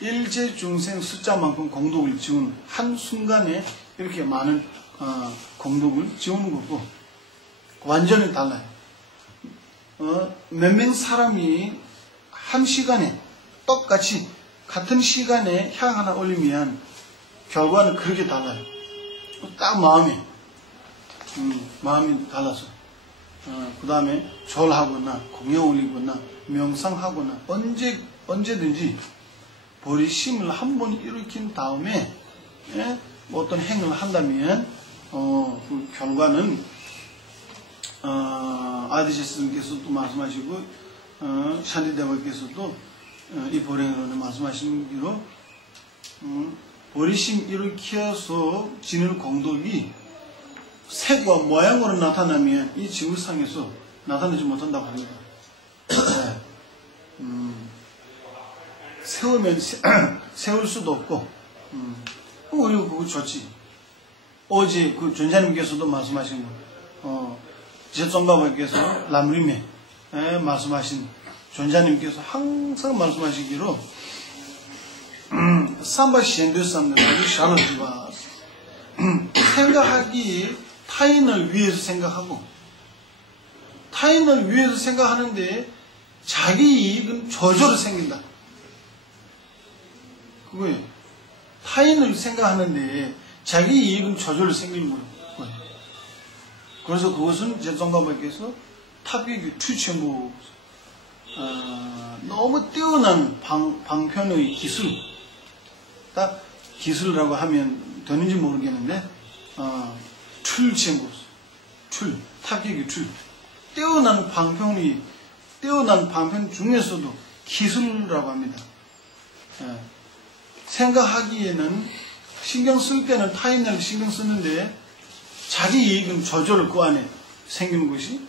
일체 중생 숫자만큼 공덕을 지우는 한순간에 이렇게 많은 공덕을 지우는 거고 완전히 달라요. 몇 명 사람이 한 시간에 똑같이 같은 시간에 향 하나 올리면 결과는 그렇게 달라요. 딱 마음이 달라서 그 다음에 절하거나 공양 올리거나 명상하거나 언제든지 버리심을 한번 일으킨 다음에 어떤 행을 한다면 그 결과는 아디제스님께서도 말씀하시고 샨디대바께서도 이 보행으로는 말씀하신 대로 버리심 일으켜서 지는 공덕이 색과 모양으로 나타나면 이 지구상에서 나타나지 못한다고 합니다. 세우면 세울 수도 없고 우리가 그거 좋지. 어제 그 전사님께서도 말씀하신 거 제정바바께서 람림에 말씀하신 전사님께서 항상 말씀하시기로 삼바시엔드스함들 아주 샤르지바 생각하기 타인을 위해서 생각하고 타인을 위해서 생각하는데 자기 이익은 저절로 생긴다. 그거예요. 타인을 생각하는데 자기 이익은 저절로 생기는 거예요. 그래서 그것은 제정바바께서 탑이 추천부 너무 뛰어난 방편의 기술, 딱 기술이라고 하면 되는지 모르겠는데 툴 탑기기 툴 뛰어난 방편 중에서도 기술이라고 합니다. 예. 생각하기에는 신경 쓸 때는 타인을 신경 쓰는데 자기 이익은 저절로 그 안에 생기는 것이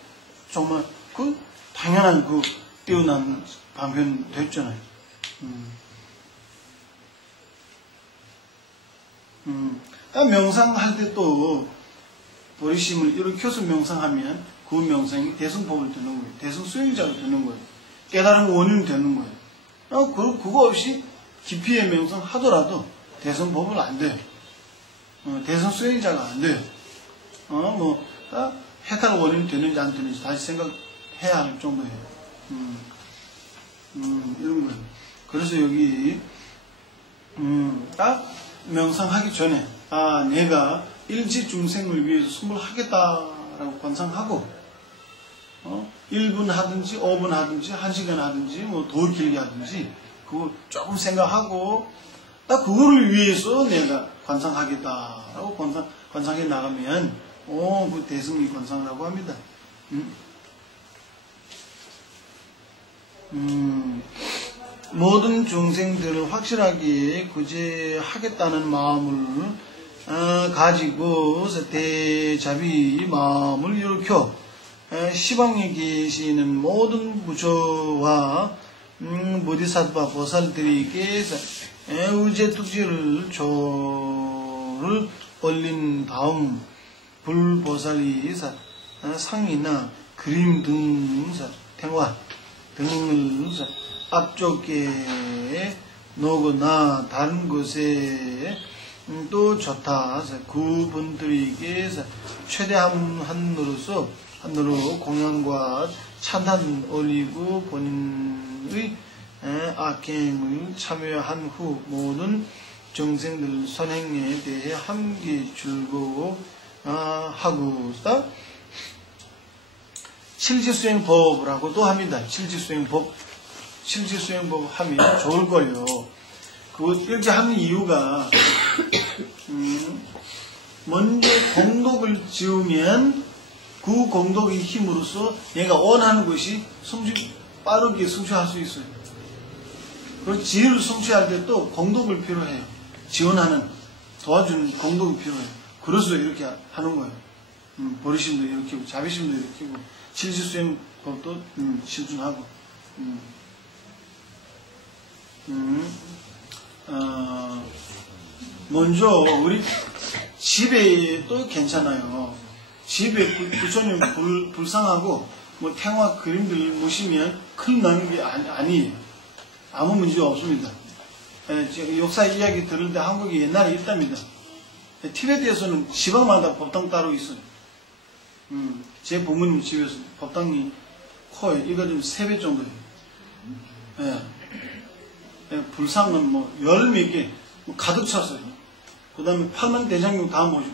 정말 그 당연한 그 뛰어난 방편 됐잖아요. 명상할 때 또 보리심을 일으켜서 명상하면 그 명상이 대승법을 되는 거예요. 대승수행자가 되는 거예요. 깨달은 원인이 되는 거예요. 그거 없이 깊이의 명상 하더라도 대승법은 안 돼요. 대승수행자가 안 돼요. 해탈 원인이 되는지 안 되는지 다시 생각해야 할 정도예요. 이런 거예요. 그래서 여기 딱 명상하기 전에 내가 일지중생을 위해서 숨을 하겠다라고 관상하고 1분 하든지 5분 하든지 1시간 하든지 뭐 더 길게 하든지 그거 조금 생각하고 딱 그거를 위해서 내가 관상하겠다라고 관상해 나가면 그 대승이 관상이라고 합니다. 모든 중생들을 확실하게 구제하겠다는 마음을 가지고 대자비 마음을 일으켜 시방에 계시는 모든 부처와 보디사트바 보살들에게 의제특지를 조를 올린 다음 불보살이 상이나 그림 등 태화 등을 앞쪽에 놓거나 다른 곳에 또 좋다. 그분들에게 최대한으로 공양과 찬탄 올리고 본인의 악행을 참여한 후 모든 정생들 선행에 대해 함께 즐거워하고서 칠지수행법이라고도 합니다. 칠지수행법 하면 좋을걸요. 이렇게 하는 이유가 먼저 공덕을 지으면 그 공덕의 힘으로써 내가 원하는 것이 빠르게 성취할 수 있어요. 그리고 지혜를 성취할 때 또 공덕을 필요해요. 지원하는, 도와주는 공덕이 필요해요. 그래서 이렇게 하는 거예요. 보리심도 일으키고, 자비심도 일으키고, 칠지수행법도 실준하고. 먼저 우리 집에도 괜찮아요. 집에 부처님 불상하고 뭐 태화 그림들 모시면 큰일 나는 게 아니에요. 아무 문제가 없습니다. 역사 이야기 들을 때 한국이 옛날에 있답니다. 티베트에서는 지방마다 법당 따로 있어요. 제 부모님 집에서 법당이 커요. 이거 좀 3배 정도예요. 불상은 뭐 열 몇 개 가득 찼어요. 그 다음에 8만 대장경 다 모셔.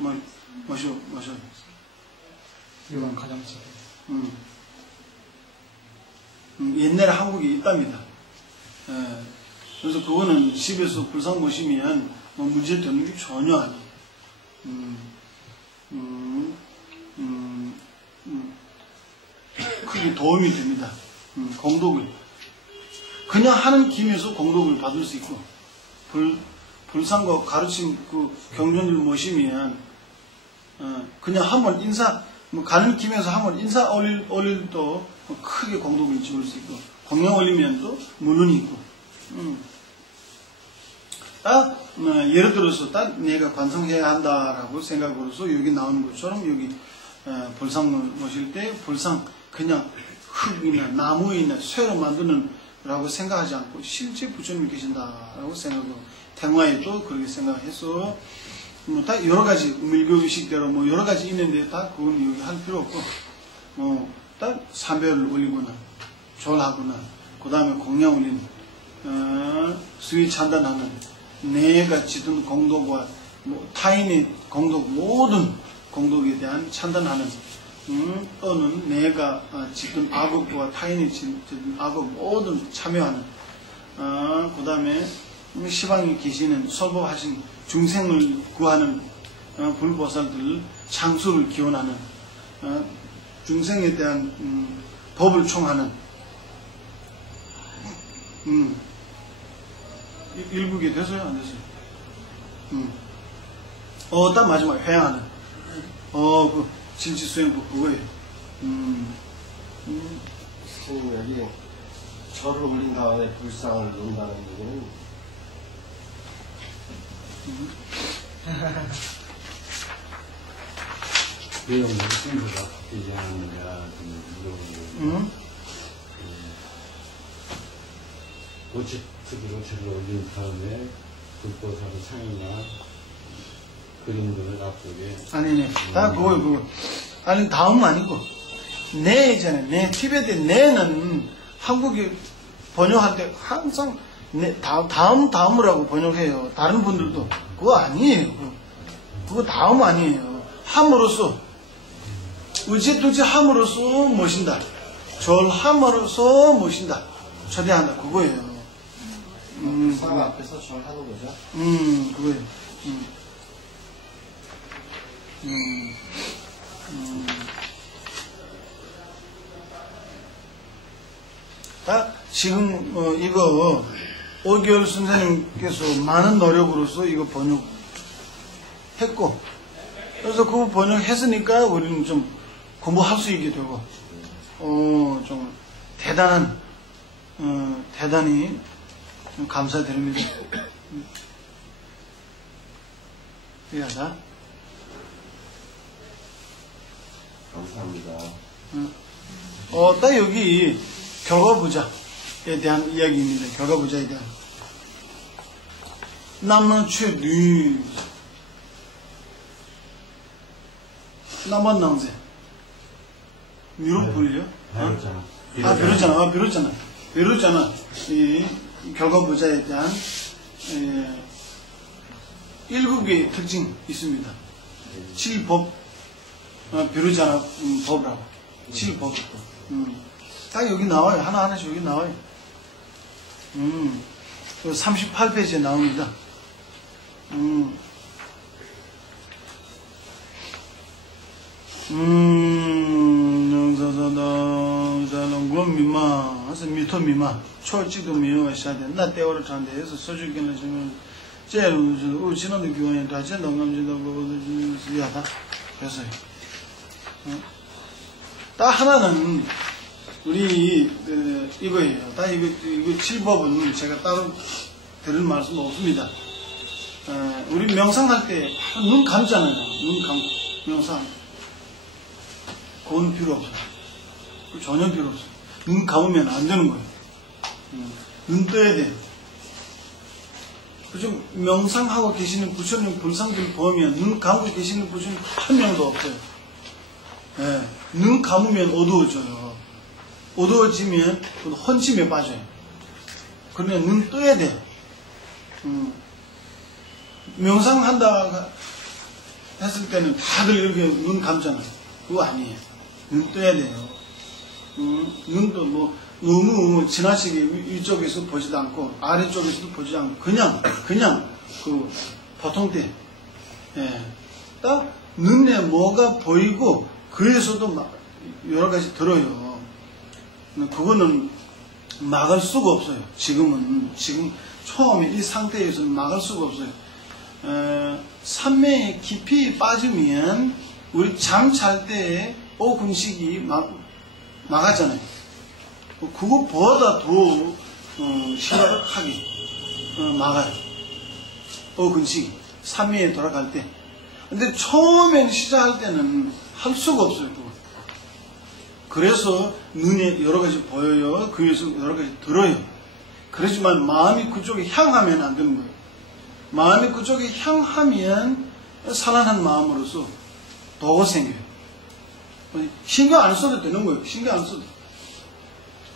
이건 가장 싸요. 옛날에 한국에 있답니다. 그래서 그거는 집에서 불상 모시면 뭐 문제 되는 게 전혀 아니에요. 크게 도움이 됩니다. 공덕을. 그냥 하는 김에서 공덕을 받을 수 있고, 불상과 가르침 그 경전을 모시면, 그냥 한번 가는 김에서 한번 인사 올릴 또 크게 공덕을 지을 수 있고, 공양 올리면 또 물론 있고, 예를 들어서 딱 내가 관성해야 한다라고 생각으로서 여기 나오는 것처럼 여기 불상을 모실 때 불상 그냥 흙이나 나무이나 쇠로 만드는 라고 생각하지 않고 실제 부처님이 계신다라고 생각하고 태화에도 그렇게 생각해서 뭐 다 여러 가지 밀교의식대로 뭐 여러 가지 있는데 다 그건 여기 할 필요 없고 딱 삼별을 올리거나 절하거나 그 다음에 공양 올리는 수위 찬단하는 내가 짓은 공덕과 뭐 타인의 공덕 모든 공덕에 대한 찬단하는 또는 내가 짓은 악업과 타인이 짓은 악업 모든 참여하는 그 다음에 시방에 계시는 설법하신 중생을 구하는 불보살들 장수를 기원하는 중생에 대한 법을 총하는 일국이 됐어요? 안 됐어요? 딱 마지막에 회양하는 그 진치수행법 그거예요. 스님 여기 절을 올린 다음에 불상을 놓는다는 얘기는 왜 순서가 바뀌지 않느냐 물어보는 고치를 올린 다음에 불보살의 상이나 그림들을 앞쪽에 아니네. 그거. 아니, 다음 아니고. 네 있잖아요. 네. 티베트의 네는 한국이 번역할 때 항상 다음이라고 번역해요. 다른 분들도. 그거 아니에요. 그거 다음 아니에요. 함으로써, 의지투지 함으로써 모신다. 절함으로써 모신다. 초대한다. 그거예요. 상 앞에서 절하는 거죠. 그거예요. 지금 이거 오기열 선생님께서 많은 노력으로서 이거 번역했고, 그래서 그거 번역했으니까 우리는 좀 공부할 수 있게 되고, 좀 대단히 감사드립니다. 미안하다. 감사합니다. 딱 여기 결과부자에 대한 이야기입니다. 결과부자에 대한. 남은 최뉘 남은 남제 미로 불려? 비로잖아. 이 결과부자에 대한 7개의 특징이 있습니다. 7법, 비로잖아 법이라고. 7법. 딱 여기 나와요. 하나하나씩 여기 나와요. 38페이지에 나옵니다. 미토 미마 초지도 미용을 해야 돼. 나 때워를 잔데 해서 소주기는 지금 제일 지난도 교원에 다 전동감지도 그거 야다. 그래서 딱 하나는 우리 이거예요. 딱 이거 7법은 제가 따로 드릴 말씀 없습니다. 우리 명상할 때 눈 감잖아요. 눈 감고 명상. 그건 필요 없어요. 전혀 필요 없어요. 눈 감으면 안 되는 거예요. 눈 떠야 돼요. 그죠? 명상하고 계시는 부처님 불상들 보면 눈 감고 계시는 부처님 한 명도 없어요. 눈 감으면 어두워져요. 어두워지면 헌침에 빠져요. 그러면 눈 떠야 돼요. 명상한다 했을 때는 다들 이렇게 눈 감잖아요. 그거 아니에요. 눈 떠야 돼요. 눈도 뭐 너무 지나치게 위쪽에서 보지도 않고 아래쪽에서도 보지 않고 그냥 그 보통 때 딱 눈에 뭐가 보이고 그에서도 막 여러 가지 들어요. 그거는 막을 수가 없어요. 지금 처음에 이 상태에서는 막을 수가 없어요. 산매에 깊이 빠지면 우리 잠잘 때 오금식이 막았잖아요. 그것보다 더 심각하게 막아요. 오금식이 산매에 돌아갈 때. 근데 처음엔 시작할 때는 할 수가 없어요. 그거. 그래서 눈에 여러 가지 보여요. 귀에서 여러 가지 들어요. 그렇지만 마음이 그쪽에 향하면 안 되는 거예요. 마음이 그쪽에 향하면 산란한 마음으로서 도가 생겨요. 신경 안 써도 되는 거예요. 신경 안 써도.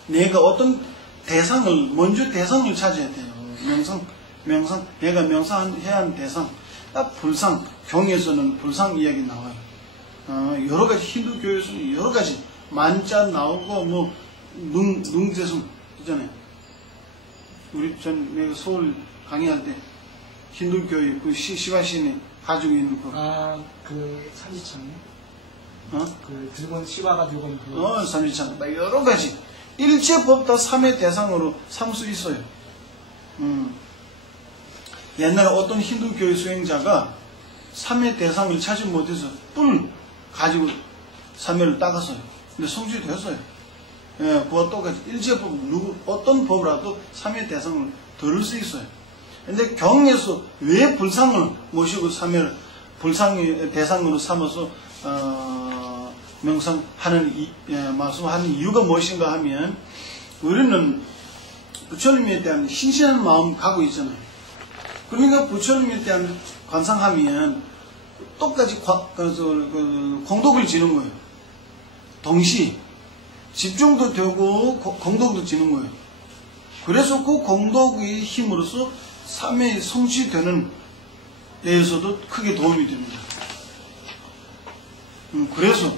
내가 어떤 대상을, 먼저 대상을 찾아야 돼요. 명상, 내가 명상해야 하는 대상. 딱 불상, 경에서는 불상 이야기 나와요. 여러 가지, 힌두교에서는 여러 가지, 만자 나오고, 능재성, 있잖아요. 내가 서울 강의할 때, 힌두교의 그 시바신이 가지고 있는 거. 그 산지창이요? 그 들고 시바가 들고 있는 그 삼위창, 여러 가지. 일체법 다 3의 대상으로 삼을 수 있어요. 옛날에 어떤 힌두교의 수행자가 3의 대상을 찾지 못해서 뿔 가지고 3회를 닦았어요. 근데 성취되었어요. 예, 그와 똑같이 일체법, 어떤 법이라도 3의 대상을 들을 수 있어요. 근데 경에서 왜 불상을 모시고 3회를 불상의 대상으로 삼아서 명상하는 말씀하는 이유가 무엇인가 하면, 우리는 부처님에 대한 신신한 마음 갖고 있잖아요. 그러니까 부처님에 대한 관상하면 똑같이 공덕을 지는 거예요. 동시에 집중도 되고 공덕도 지는 거예요. 그래서 그 공덕의 힘으로써 3회 성취되는 데에서도 크게 도움이 됩니다. 그래서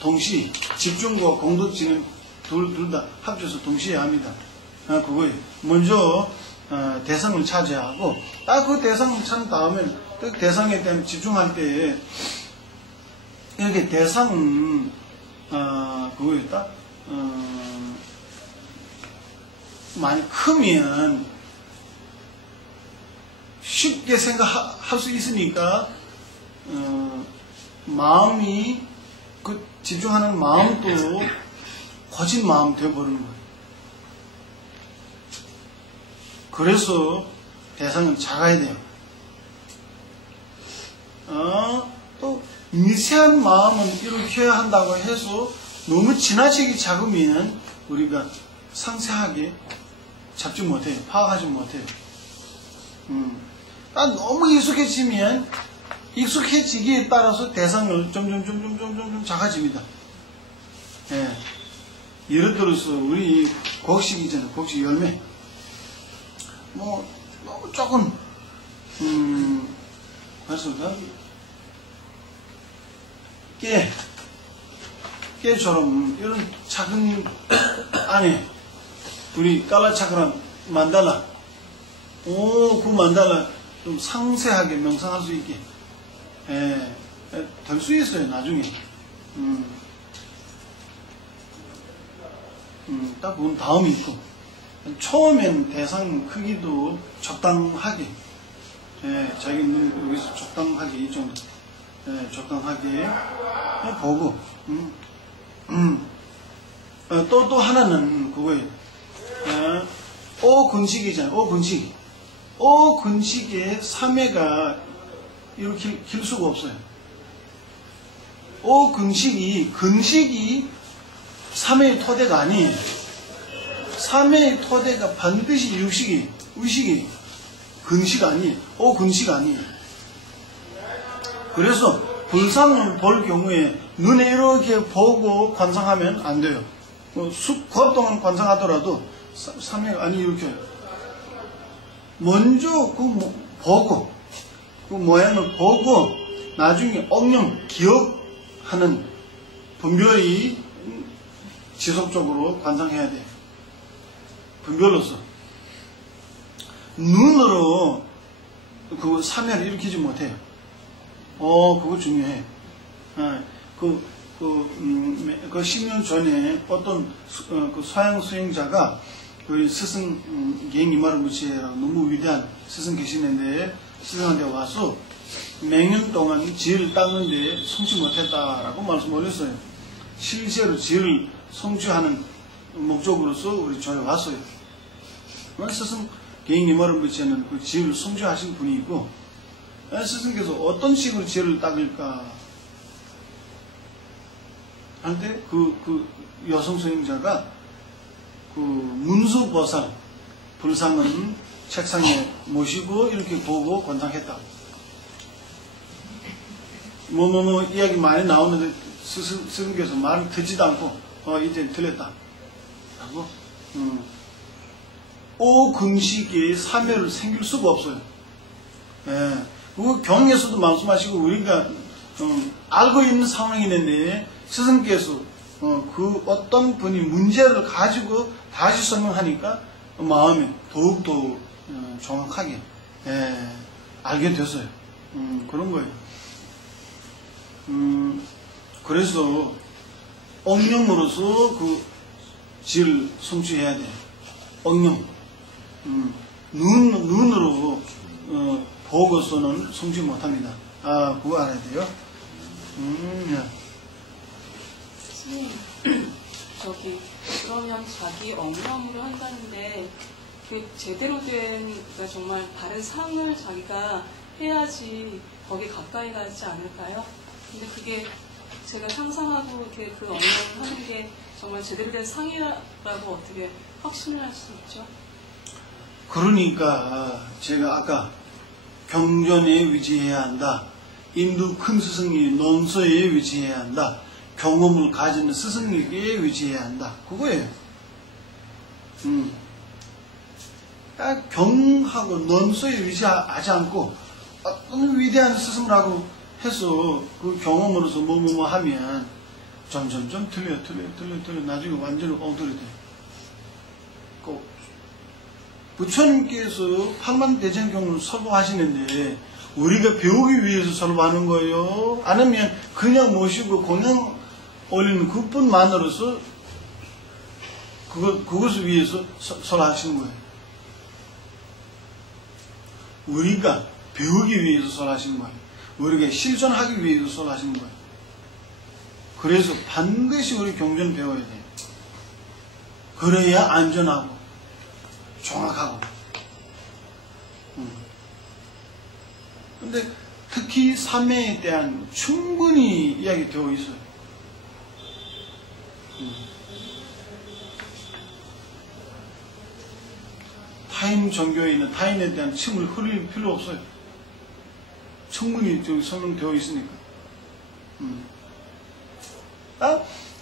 동시에 집중과 공덕지는 둘 다 합쳐서 동시에 합니다. 그거예요. 먼저 대상을 차지하고 딱 그 대상을 찾은 다음에 그 대상에 대한 집중할 때 이렇게 대상은 그거였다. 많이 크면 쉽게 생각할 수 있으니까 마음이 그 집중하는 마음도 거짓 마음 되어버리는 거예요. 그래서 대상은 작아야 돼요. 또 미세한 마음은 일으켜야 한다고 해서 너무 지나치게 작으면 우리가 상세하게 잡지 못해요. 파악하지 못해요. 너무 익숙해지기에 따라서 대상을 점점 작아집니다. 예. 예를 들어서 우리 곡식이잖아요. 곡식 열매. 너무 조금 그래서 깨처럼 이런 작은 안에 우리 깔라차크란 만달라, 그 만달라 좀 상세하게 명상할 수 있게 될 수 있어요. 나중에 딱 보면 다음이 있고, 처음엔 대상 크기도 적당하게, 자기 눈 여기서 적당하게 이 정도, 적당하게 보고, 또 하나는 그거예요. 근식이잖아요. 근식에 3회가 이렇게 길 수가 없어요. 근식이 3회의 토대가 아니에요. 3회의 토대가 반드시 의식이 근식 아니에요. 근식 아니에요. 그래서 불상을 볼 경우에 눈에 이렇게 보고 관상하면 안 돼요. 수컷 동안 관상하더라도 3회가 아니 이렇게 먼저 보고 그 모양을 보고 나중에 억령 기억하는 분별이 지속적으로 관상해야 돼요. 분별로서 눈으로 그 3회를 일으키지 못해요. 그거 중요해. 그 10년 전에 어떤 그 서양 수행자가 그 스승 갱이마르무치에라고 너무 위대한 스승 계시는데, 스승한테 와서 몇 년 동안 지혜를 닦는데 성취 못했다라고 말씀 올렸어요. 실제로 지혜를 성취하는 목적으로서 우리 절에 왔어요. 스승 갱이마르무치에는 그 지혜를 성취하신 분이고, 스승께서 어떤 식으로 지혜를 닦을까 할때 그 여성 수행자가 그 문수보살 불상은 책상에 모시고 이렇게 보고 관상했다. 이야기 많이 나오는데 스승께서 말을 듣지도 않고 이제 틀렸다 하고, 근식에 3회를 생길 수가 없어요. 그 경에서도 말씀하시고 우리가 알고 있는 상황이 있는데, 스승께서 그 어떤 분이 문제를 가지고 다시 설명하니까 마음이 더욱더 정확하게 알게 됐어요. 그런 거예요. 그래서 엉념으로서 그 질 성취해야 돼. 엉념. 눈으로 보고서는 성취 못합니다. 아, 그거 알아야 돼요. 스님, 그러면 자기 엉념으로 한다는데 그 제대로 된, 그러니까 정말 바른 상을 자기가 해야지 거기 가까이 가지 않을까요? 근데 그게 제가 상상하고 이렇게 그 엉념을 하는 게 정말 제대로 된 상이라고 어떻게 확신을 할 수 있죠? 그러니까 제가 아까 경전에 위치해야 한다. 인도 큰 스승이 논서에 위치해야 한다. 경험을 가지는 스승에게 위치해야 한다. 그거예요. 경하고 논서에 위치하지 않고 어떤 위대한 스승이라고 해서 그 경험으로서 뭐뭐 하면 점점점 틀려 나중에 완전히 엉터리 돼. 부처님께서 팔만대천경을 설법하시는데 우리가 배우기 위해서 설법하는 거예요? 아니면 그냥 모시고 공양 올리는 그뿐만으로서 그것을 위해서 설하시는 거예요? 우리가 배우기 위해서 설하시는 거예요. 우리가 실천하기 위해서 설하시는 거예요. 그래서 반드시 우리 경전 배워야 돼요. 그래야 안전하고 정확하고. 근데 특히 삼매에 대한 충분히 이야기 되어 있어요. 타인 종교에 있는 타인에 대한 침을 흘릴 필요 없어요. 충분히 설명되어 있으니까.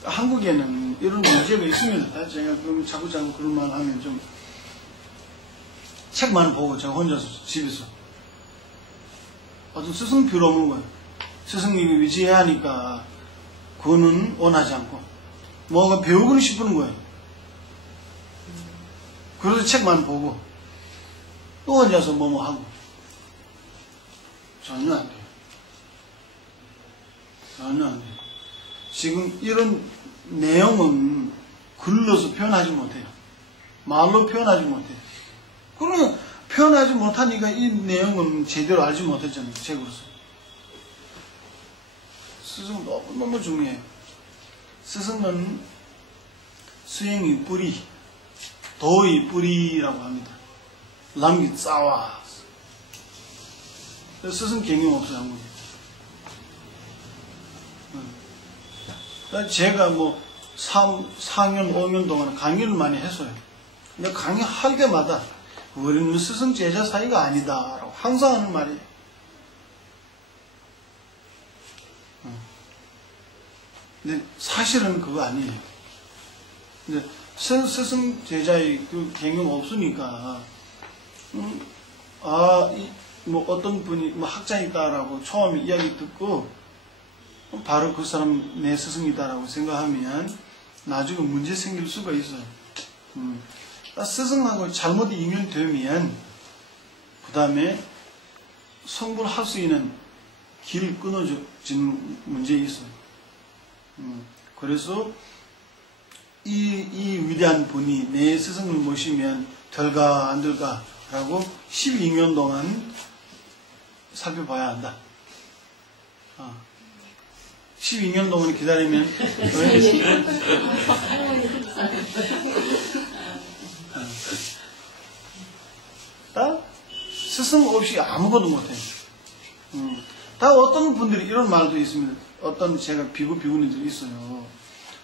한국에는 이런 문제가 있습니다. 제가 자꾸 그런 말 하면 좀 책만 보고 제가 혼자서 집에서 어떤 스승 필요 없는 거예요. 스승님이 위지해야 하니까 그거는 원하지 않고 뭐가 배우고 싶은 거예요. 그래서 책만 보고 또 혼자서 뭐뭐 하고 전혀 안 돼요. 전혀 안 돼요. 지금 이런 내용은 글로서 표현하지 못해요. 말로 표현하지 못해요. 그러면 표현하지 못하니까 이 내용은 제대로 알지 못했잖아요. 책으로서. 스승은 너무 중요해요. 스승은 수행이 뿌리, 도의 뿌리라고 합니다. 남기 싸워. 스승 경험 없어요, 한국에. 제가 4년, 5년 동안 강의를 많이 했어요. 근데 강의할 때마다 우리는 스승 제자 사이가 아니다라고 항상 하는 말이에요. 근데 사실은 그거 아니에요. 근데 스승 제자의 그 경험 없으니까 어떤 분이 학자이다라고 처음에 이야기 듣고 바로 그 사람 내 스승이다라고 생각하면 나중에 문제 생길 수가 있어요. 스승하고 잘못 인연되면 그 다음에 성불할 수 있는 길이 끊어지는 문제 있어요. 그래서 이 위대한 분이 내 스승을 모시면 될까 안 될까 라고 12년 동안 살펴봐야 한다. 12년 동안 기다리면 스승 없이 아무것도 못해요. 다 어떤 분들이 이런 말도 있습니다. 어떤 제가 비구니들이 있어요.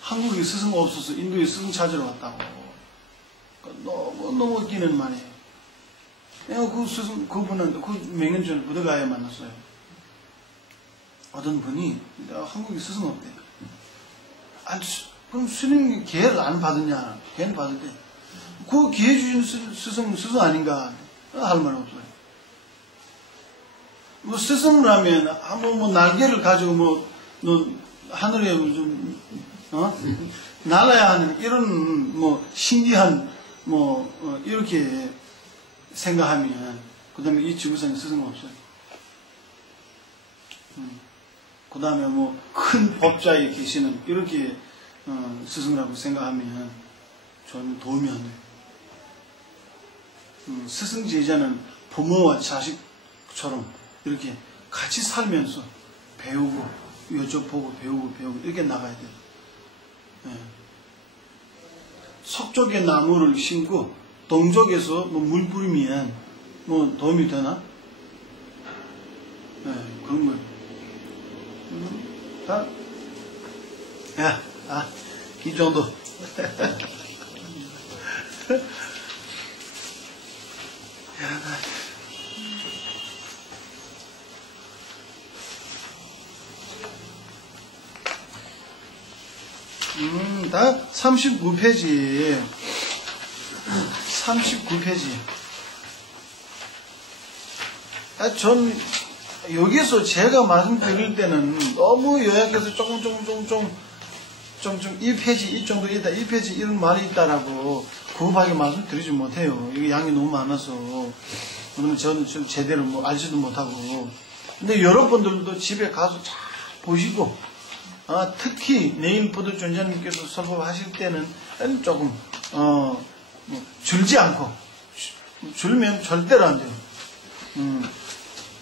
한국에 스승 없어서 인도에 스승 찾으러 왔다고. 너무 웃기는 말이에요. 내가 그 스승, 그분은 몇 년 전에 부더가에 만났어요. 어떤 분이 내가 한국에 스승 없대. 그럼 스님이 기회를 안 받았냐? 기회는 받았대. 그 기회 주신 스승 아닌가? 할 말 없어요. 스승이라면 날개를 가지고 하늘에 좀 날아야 하는 이런 신기한 이렇게 생각하면 그 다음에 이 지구상에 스승은 없어요. 그 다음에 뭐 큰 법자에 계시는 이렇게 스승이라고 생각하면 저는 도움이 안 돼요. 스승 제자는 부모와 자식처럼 이렇게 같이 살면서 배우고 여쭤보고 배우고 이렇게 나가야 돼요. 예. 서쪽에 나무를 심고 동쪽에서 뭐 물 뿌리면 뭐 도움이 되나? 예, 그런 거예요. 다, 이 정도. 다 39페이지. 39페이지. 전 여기서 제가 말씀드릴 때는 너무 요약해서 조금 이 페이지 이 정도 있다, 이 페이지 이런 말이 있다라고 그거밖에 말씀드리지 못해요. 이게 양이 너무 많아서. 그러면 저는 좀 제대로 뭐 알지도 못하고. 근데 여러분들도 집에 가서 잘 보시고, 특히 내일 부도 존자님께서 설법하실 때는 조금 줄지 않고, 줄면 절대로 안 돼요.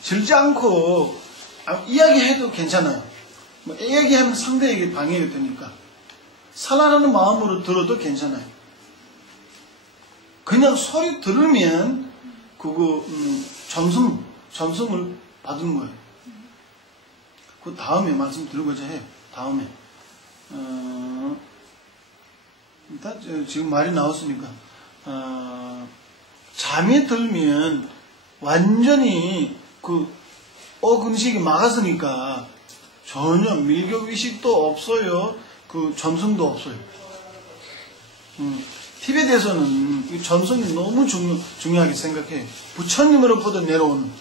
줄지 않고 이야기해도 괜찮아요. 뭐 이야기하면 상대에게 방해가 되니까 살아나는 마음으로 들어도 괜찮아요. 그냥 소리 들으면 그거 전승을 받은 거예요. 그 다음에 말씀드리고자 해요. 다음에 일단 지금 말이 나왔으니까 잠이 들면 완전히 그 어금식이 막았으니까 전혀 밀교의식도 없어요. 그 전승도 없어요. 티베트에서는 전승이 너무 중요하게 생각해요. 부처님으로부터 내려온,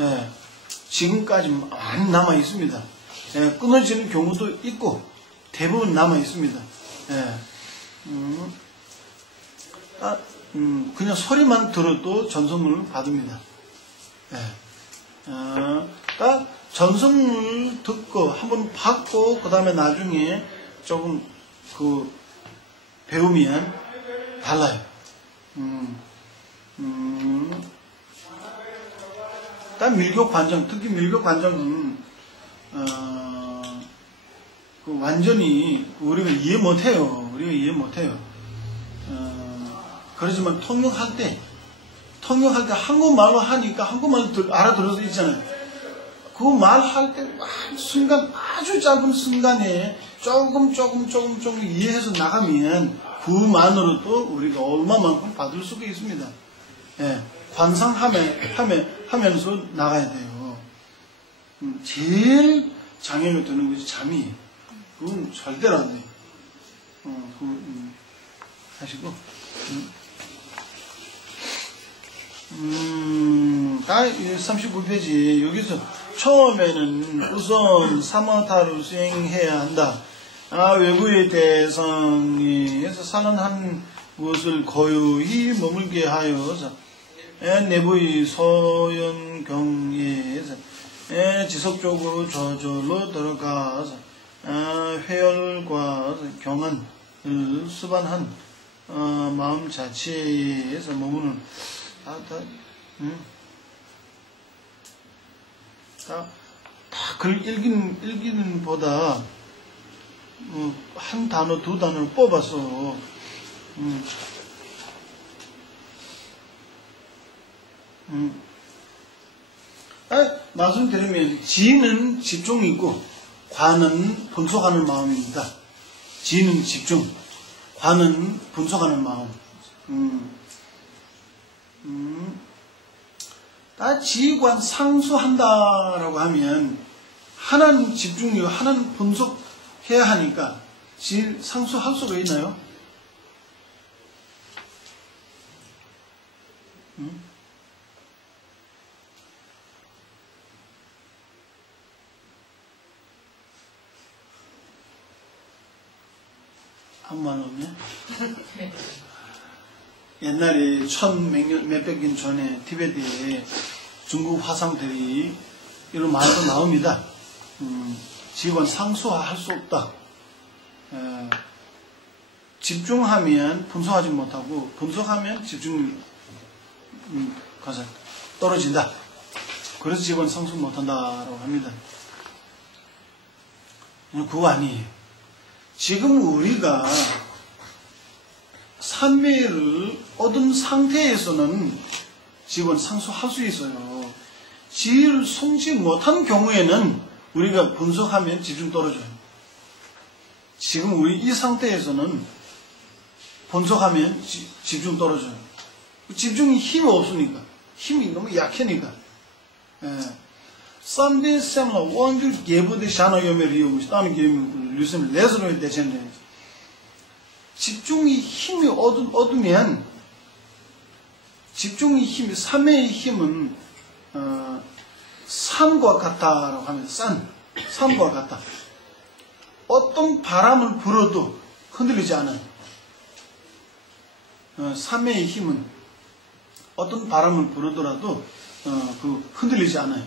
예, 지금까지 많이 남아 있습니다. 예, 끊어지는 경우도 있고 대부분 남아 있습니다. 예, 그냥 소리만 들어도 전승을 받습니다. 예. 그러니까 전승을 듣고 한번 받고 그 다음에 나중에 조금 배우면 달라요. 일단 밀교 관정, 특히 밀교 관정은 완전히 우리가 이해 못해요. 그렇지만 통역할 때 한국말로 하니까 한국말로 알아들을 수 있잖아요. 그 말할 때 순간, 아주 짧은 순간에 조금 이해해서 나가면 그만으로도 우리가 얼마만큼 받을 수가 있습니다. 예, 관상하면서 나가야 돼요. 제일 장애가 되는 것이 잠이. 그건 절대로 안 돼요. 하시고. 39페이지 여기서 처음에는 우선 사마타를 수행해야 한다. 외부의 대성에서 사는 한 곳을 고요히 머물게 하여서 내부의 소연경에서 지속적으로 저절로 들어가서 회열과 경안을 수반한 마음 자체에서 머무는 글 읽기는 보다 한 단어 두 단어를 뽑아서 말씀드리면 지는 집중이 있고 관은 분석하는 마음입니다. 지는 집중, 관은 분석하는 마음. 지관 상수한다라고 하면 하나는 집중력, 하나는 분석해야 하니까 상수할 수가 있나요? 아무 말 없네. 옛날에 몇백 년 전에 티베트에 중국 화상들이 이런 말도 나옵니다. 직원 상수화할 수 없다. 집중하면 분석하지 못하고 분석하면 집중이 떨어진다. 그래서 직원 상수 못한다라고 합니다. 그거 아니에요. 지금 우리가 삼매를 얻은 상태에서는 직원 상수할 수 있어요. 지혜를 숨지 못한 경우에는 우리가 분석하면 집중 떨어져요. 지금 우리 이 상태에서는 분석하면 집중 떨어져요. 집중이 힘이 없으니까, 힘이 너무 약하니까. 三点三了，往就给不得想到有没有用，当然给女生来时候得钱的。 집중이 힘이 얻으면 집중의 힘이 삼매의 힘은 산과 같다라고 하면 산과 같다. 어떤 바람을 불어도 흔들리지 않아요. 삼매의 힘은 어떤 바람을 불어더라도 흔들리지 않아요.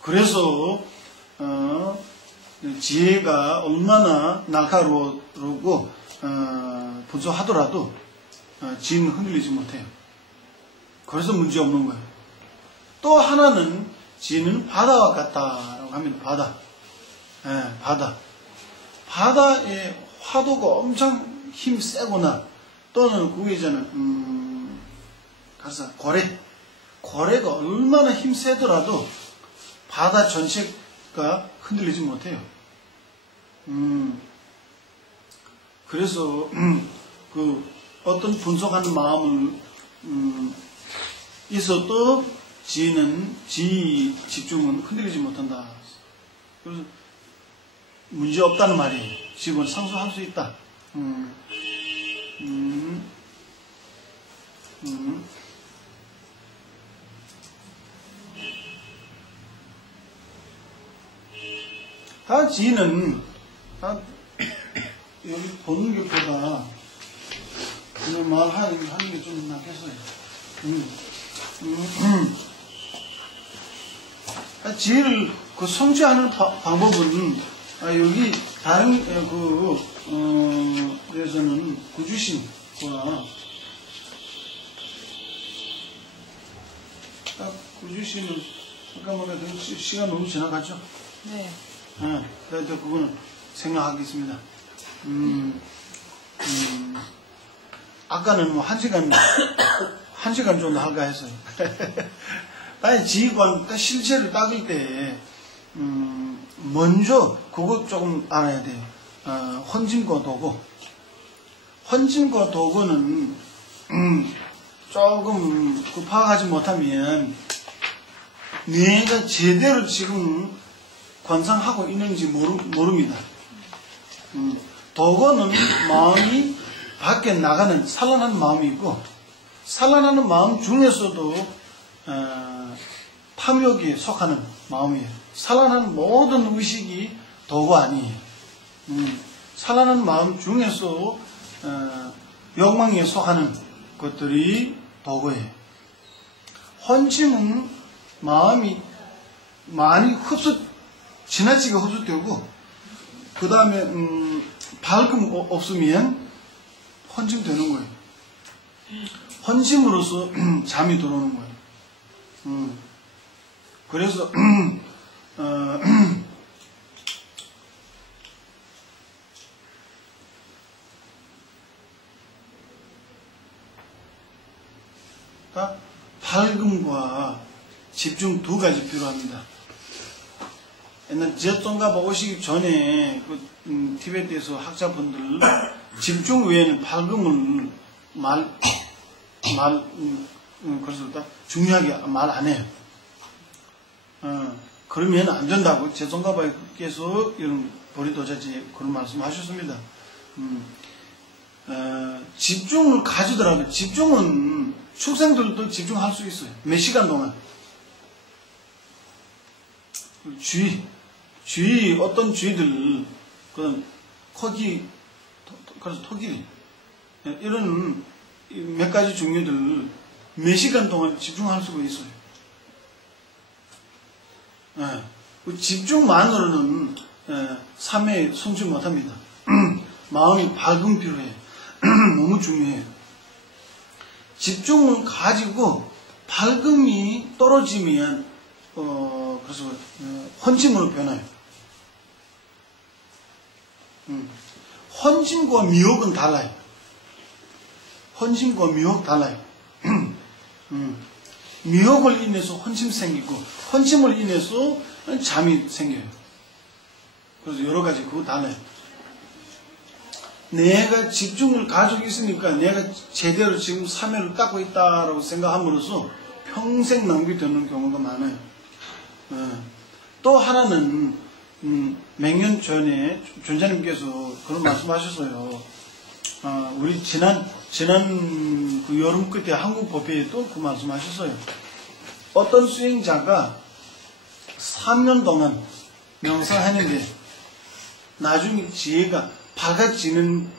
그래서 지혜가 얼마나 날카로우고 분석하더라도 지혜는 흔들리지 못해요. 그래서 문제 없는 거예요. 또 하나는 지혜는 바다와 같다라고 하면 바다. 바다. 바다의 파도가 엄청 힘이 세거나 또는 그게 있잖아요. 가서 고래가 얼마나 힘 세더라도 바다 전체가 흔들리지 못해요. 그래서 그 어떤 분석하는 마음을 있어도 지혜는 집중은 흔들리지 못한다. 그래서 문제 없다는 말이에요. 지혜는 상수할 수 있다. 다 지혜는 다 여기 보는 것보다 그냥 말하는 게 좀 낫겠어요. 지혜를 성취하는 방법은 여기 다른 그래서는 구주신과 구주신은 잠깐만 시간 너무 지나갔죠? 네. 그래도 그거는 생각하겠습니다. 아까는 뭐 1시간 정도 할까 했어요. 아니, 지휘관 실체를 따질 때, 먼저 그거 조금 알아야 돼요. 헌진과 도구. 헌진과 도구는, 조금 파악하지 못하면, 내가 제대로 지금 관상하고 있는지 모릅니다. 도구는 마음이 밖에 나가는 산란하는 마음이 있고 산란하는 마음 중에서도 탐욕에 속하는 마음이에요. 산란하는 모든 의식이 도구 아니에요. 산란하는 마음 중에서 욕망에 속하는 것들이 도구예요. 헌침은 마음이 많이 지나치게 흡수되고 그 다음에 밝음 없으면 헌침 되는 거예요. 헌침으로써 잠이 들어오는 거예요. 그래서 밝음과 집중 두 가지 필요합니다. 옛날 제똥가 오시기 전에 티베트에서 학자분들 집중 외에는 밝음을 그래서 중요하게 말 안 해요. 그러면 안 된다고 제똥가바께서 이런 보리도자지 그런 말씀하셨습니다. 집중을 가지더라도 집중은 축생들도 집중할 수 있어요. 몇 시간 동안. 어떤 쥐들, 그래서 토끼, 이런 몇 가지 종류들 몇 시간 동안 집중할 수가 있어요. 그 집중만으로는 삶에 숨지 못합니다. 마음이 밝음 필요해요. 너무 중요해요. 집중을 가지고 밝음이 떨어지면 그래서 혼침으로 변해요. 혼침과 미혹은 달라요. 혼침과 미혹 달라요. 미혹을 인해서 혼침 생기고 혼침을 인해서 잠이 생겨요. 그래서 여러 가지 그거 달라요. 내가 집중을 가지고 있으니까 내가 제대로 지금 사매를 닦고 있다라고 생각함으로써 평생 낭비되는 경우가 많아요. 또 하나는 몇 년 전에 존자님께서 그런 말씀하셨어요. 우리 지난 그 여름 끝에 한국 법회에도 그 말씀하셨어요. 어떤 수행자가 3년 동안 명상하는데 나중에 지혜가 밝아지는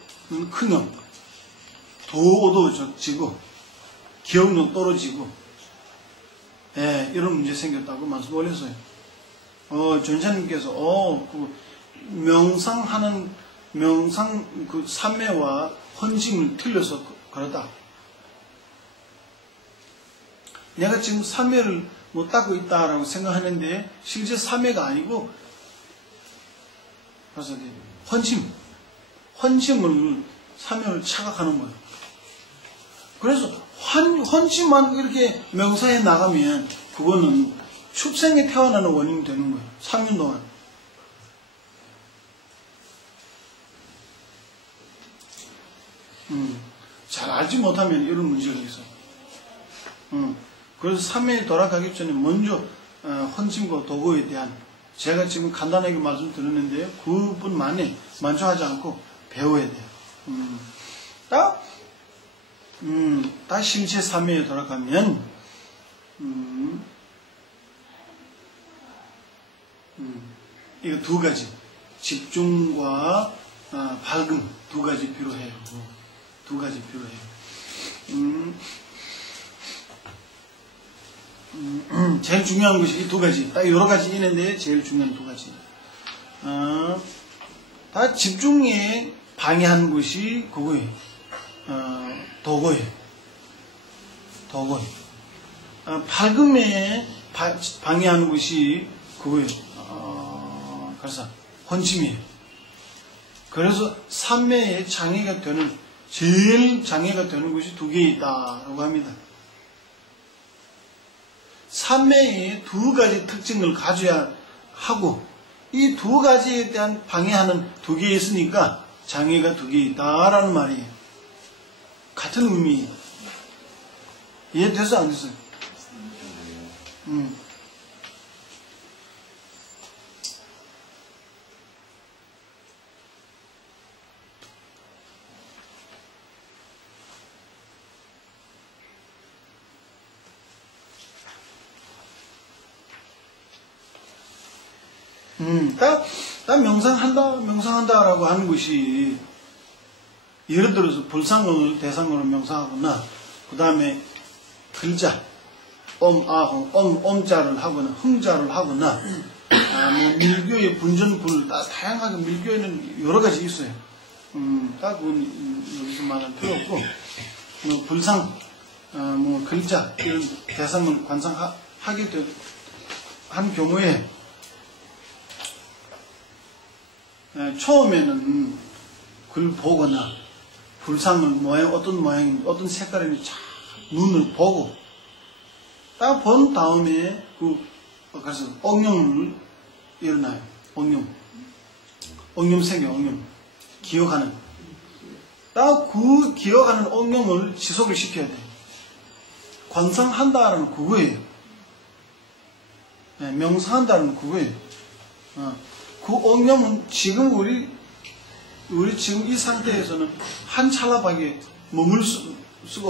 큰형, 도도 적지고 기억력 떨어지고 이런 문제 생겼다고 말씀 올렸어요. 전사님께서 그 명상 그 삼매와 헌심을 틀려서 그러다. 내가 지금 삼매를 못 닦고 있다라고 생각하는데 실제 삼매가 아니고 그래서 헌심을 삼매를 착각하는 거예요. 그래서 헌심만 이렇게 명상에 나가면 그거는 축생에 태어나는 원인이 되는 거예요. 3년 동안. 잘 알지 못하면 이런 문제가 있어요. 그래서 3회에 돌아가기 전에 먼저 헌침과 도구에 대한 제가 지금 간단하게 말씀드렸는데 그분만에 만족하지 않고 배워야 돼요. 딱 실체 3회에 돌아가면 이거 두 가지 집중과 밝음 두 가지 필요해요. 두 가지 필요해요. 제일 중요한 것이 이 두 가지. 딱 여러 가지 있는데 제일 중요한 두 가지. 다 집중에 방해하는 것이 그거예요. 도거예요. 도거예요. 밝음에 방해하는 것이 그거예요. 그래서 헌침이에요. 그래서 삼매에 장애가 되는 제일 장애가 되는 것이 두 개 있다라고 합니다. 삼매의 두 가지 특징을 가져야 하고 이 두 가지에 대한 방해하는 두 개 있으니까 장애가 두 개 있다라는 말이에요. 같은 의미예요. 이해돼서 안 됐어요? 딱 명상한다라고 하는 것이, 예를 들어서 불상을 대상으로 명상하거나, 그 다음에 글자, 엄자를 하거나, 흥자를 하거나, 뭐 밀교의 분전불, 다양하게 밀교에는 여러 가지 있어요. 딱 그건 여기서 말할 필요 없고, 뭐 불상, 뭐 글자, 이런 대상을 관상하게 한 경우에, 처음에는 글 보거나 불상을 어떤 모양인지 어떤 색깔인지 잘 눈을 보고 딱 본 다음에 그래서 엉념을 일어나요. 엉념 생겨. 엉념 기억하는 딱 그 기억하는 엉념을 지속을 시켜야 돼요. 관상한다라는 그거예요. 명상한다는 그거예요. 그 엉념은 지금 우리 지금 이 상태에서는 한 찰나밖에 머물 수가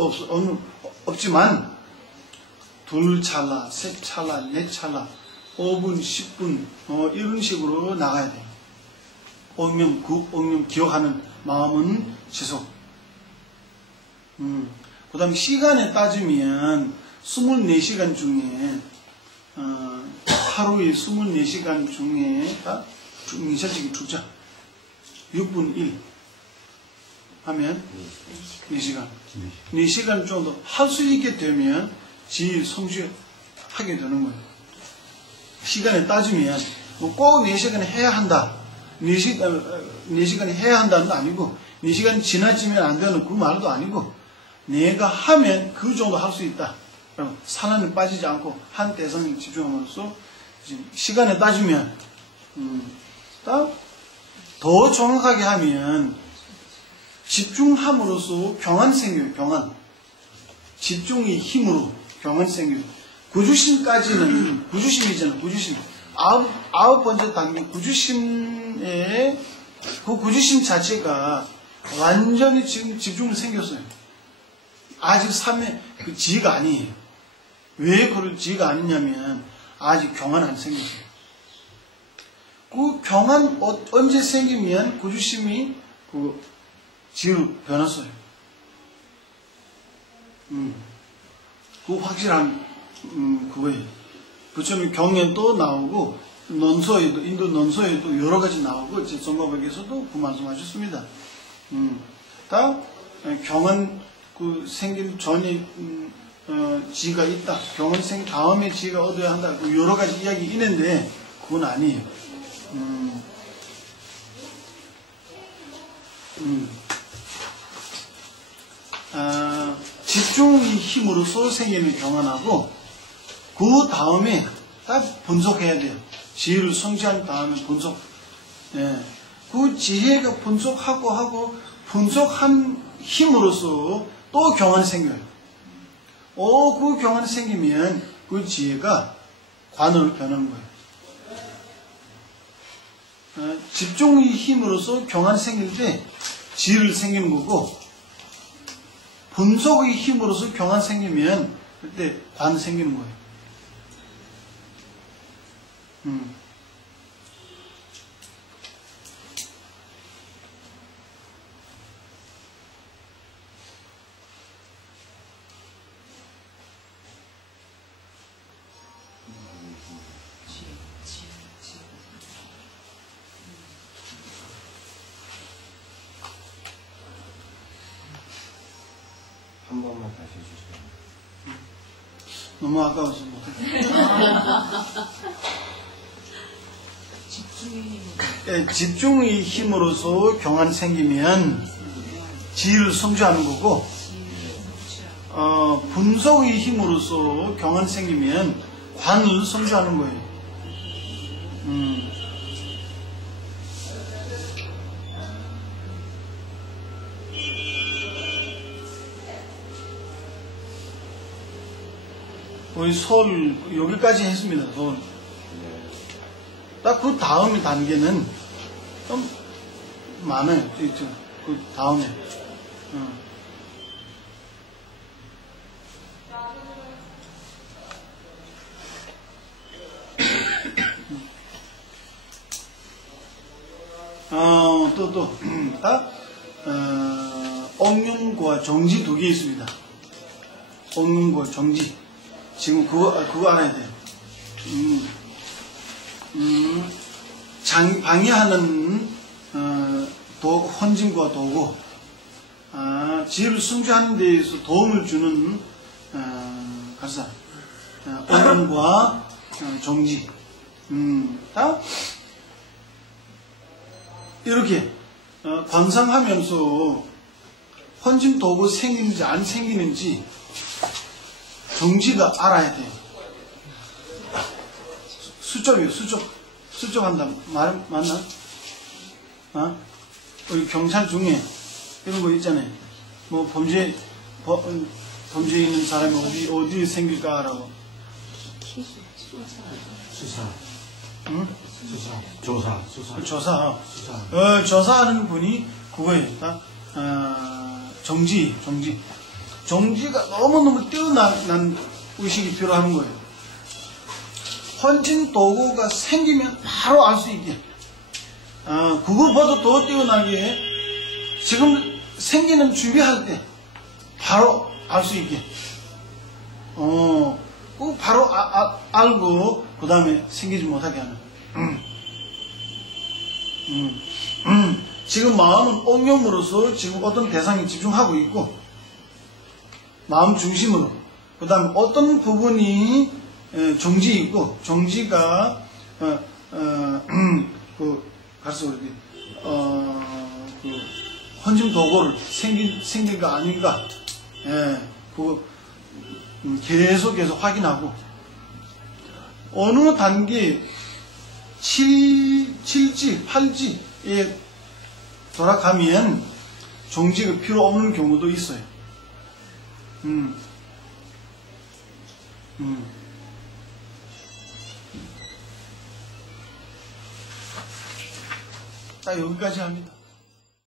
없지만 둘 찰나, 셋 찰나, 넷 찰나, 5분, 10분 이런 식으로 나가야 돼요. 그 엉념 기억하는 마음은 지속. 그 다음 시간에 따지면 24시간 중에 하루의 24시간 중에 인사적인 주자 6분 1 하면 4시간 4시간 정도 할 수 있게 되면 지휘 성취하게 되는 거예요. 시간에 따지면 뭐 꼭 4시간에 해야 한다 4시간에 해야 한다는 거 아니고 4시간이 지나치면 안 되는 그 말도 아니고 내가 하면 그 정도 할 수 있다. 산안에 빠지지 않고 한 대상에 집중함으로써 시간에 따지면 더 정확하게 하면 집중함으로써 경안 생겨요. 경안. 집중의 힘으로 경안 생겨요. 구주심까지는 구주심이잖아. 구주심. 아홉 번째 단계 구주심에 그 구주심 자체가 완전히 지금 집중이 생겼어요. 아직 삶의 그 지혜가 아니에요. 왜 그런 지혜가 아니냐면 아직 경안 안 생겼어요. 그 경안 언제 생기면 구주심이 그 지혜로 변했어요. 그 확실한 그거예요. 그처럼 경에도 나오고 논서에도 인도 논서에도 여러 가지 나오고 제 정법에서도 그 말씀하셨습니다. 다 경은 그 생긴 전에 지혜가 있다. 경은 생긴 다음에 지혜가 얻어야 한다. 그 여러 가지 이야기 있는데 그건 아니에요. 집중의 힘으로서 생기는 경안하고 그 다음에 딱 분석해야 돼요. 지혜를 성취한 다음에 분석. 예. 그 지혜가 분석하고 분석한 힘으로써 또 경안이 생겨요. 그 경안이 생기면 그 지혜가 관으로 변하는 거예요. 집중의 힘으로써 경안이 생길 때 지혜를 생기는 거고 분석의 힘으로써 경안이 생기면 그때 관이 생기는 거예요. 한 번만 다시 해주세요. 너무 아까워서 못해. 집중의 힘으로서 경안이 생기면 지혜를 성취하는 거고, 분석의 힘으로서 경안이 생기면 관을 성취하는 거예요. 우리 서울 여기까지 했습니다. 서울. 딱 그 다음 단계는 좀 많아요. 그 다음에. 엉륜과 정지 두 개 있습니다. 엉륜과 정지. 지금 그거 알아야 돼요. 방해하는 헌진과 도구, 지혜를 성취하는 데 있어서 도움을 주는 가사, 엉륜과 정지. 이렇게 관상하면서 헌진 도구 생기는지 안 생기는지 정지가 알아야 돼요. 수첩이에요. 수첩한다. 말 맞나? 우리 경찰 중에 이런 거 있잖아요. 뭐 범죄 있는 사람이 어디 생길까라고. 수사. 응? 조사. 조사하는 분이 그거예요. 정지가 너무너무 뛰어난 의식이 필요한 거예요. 헌진 도구가 생기면 바로 알 수 있게. 그거보다 더 뛰어나게 지금 생기는 준비할 때 바로 알 수 있게. 그 바로 알고 그 다음에 생기지 못하게 하는. 지금 마음은 옹념으로서 지금 어떤 대상에 집중하고 있고, 마음 중심으로. 그 다음에 어떤 부분이 정지 있고, 정지가, 가서 이렇게, 헌심 도고를 생긴 거 아닌가. 그거, 계속 확인하고, 어느 단계, 7지, 8지에 돌아가면 정지가 필요 없는 경우도 있어요. 자, 여기까지 합니다.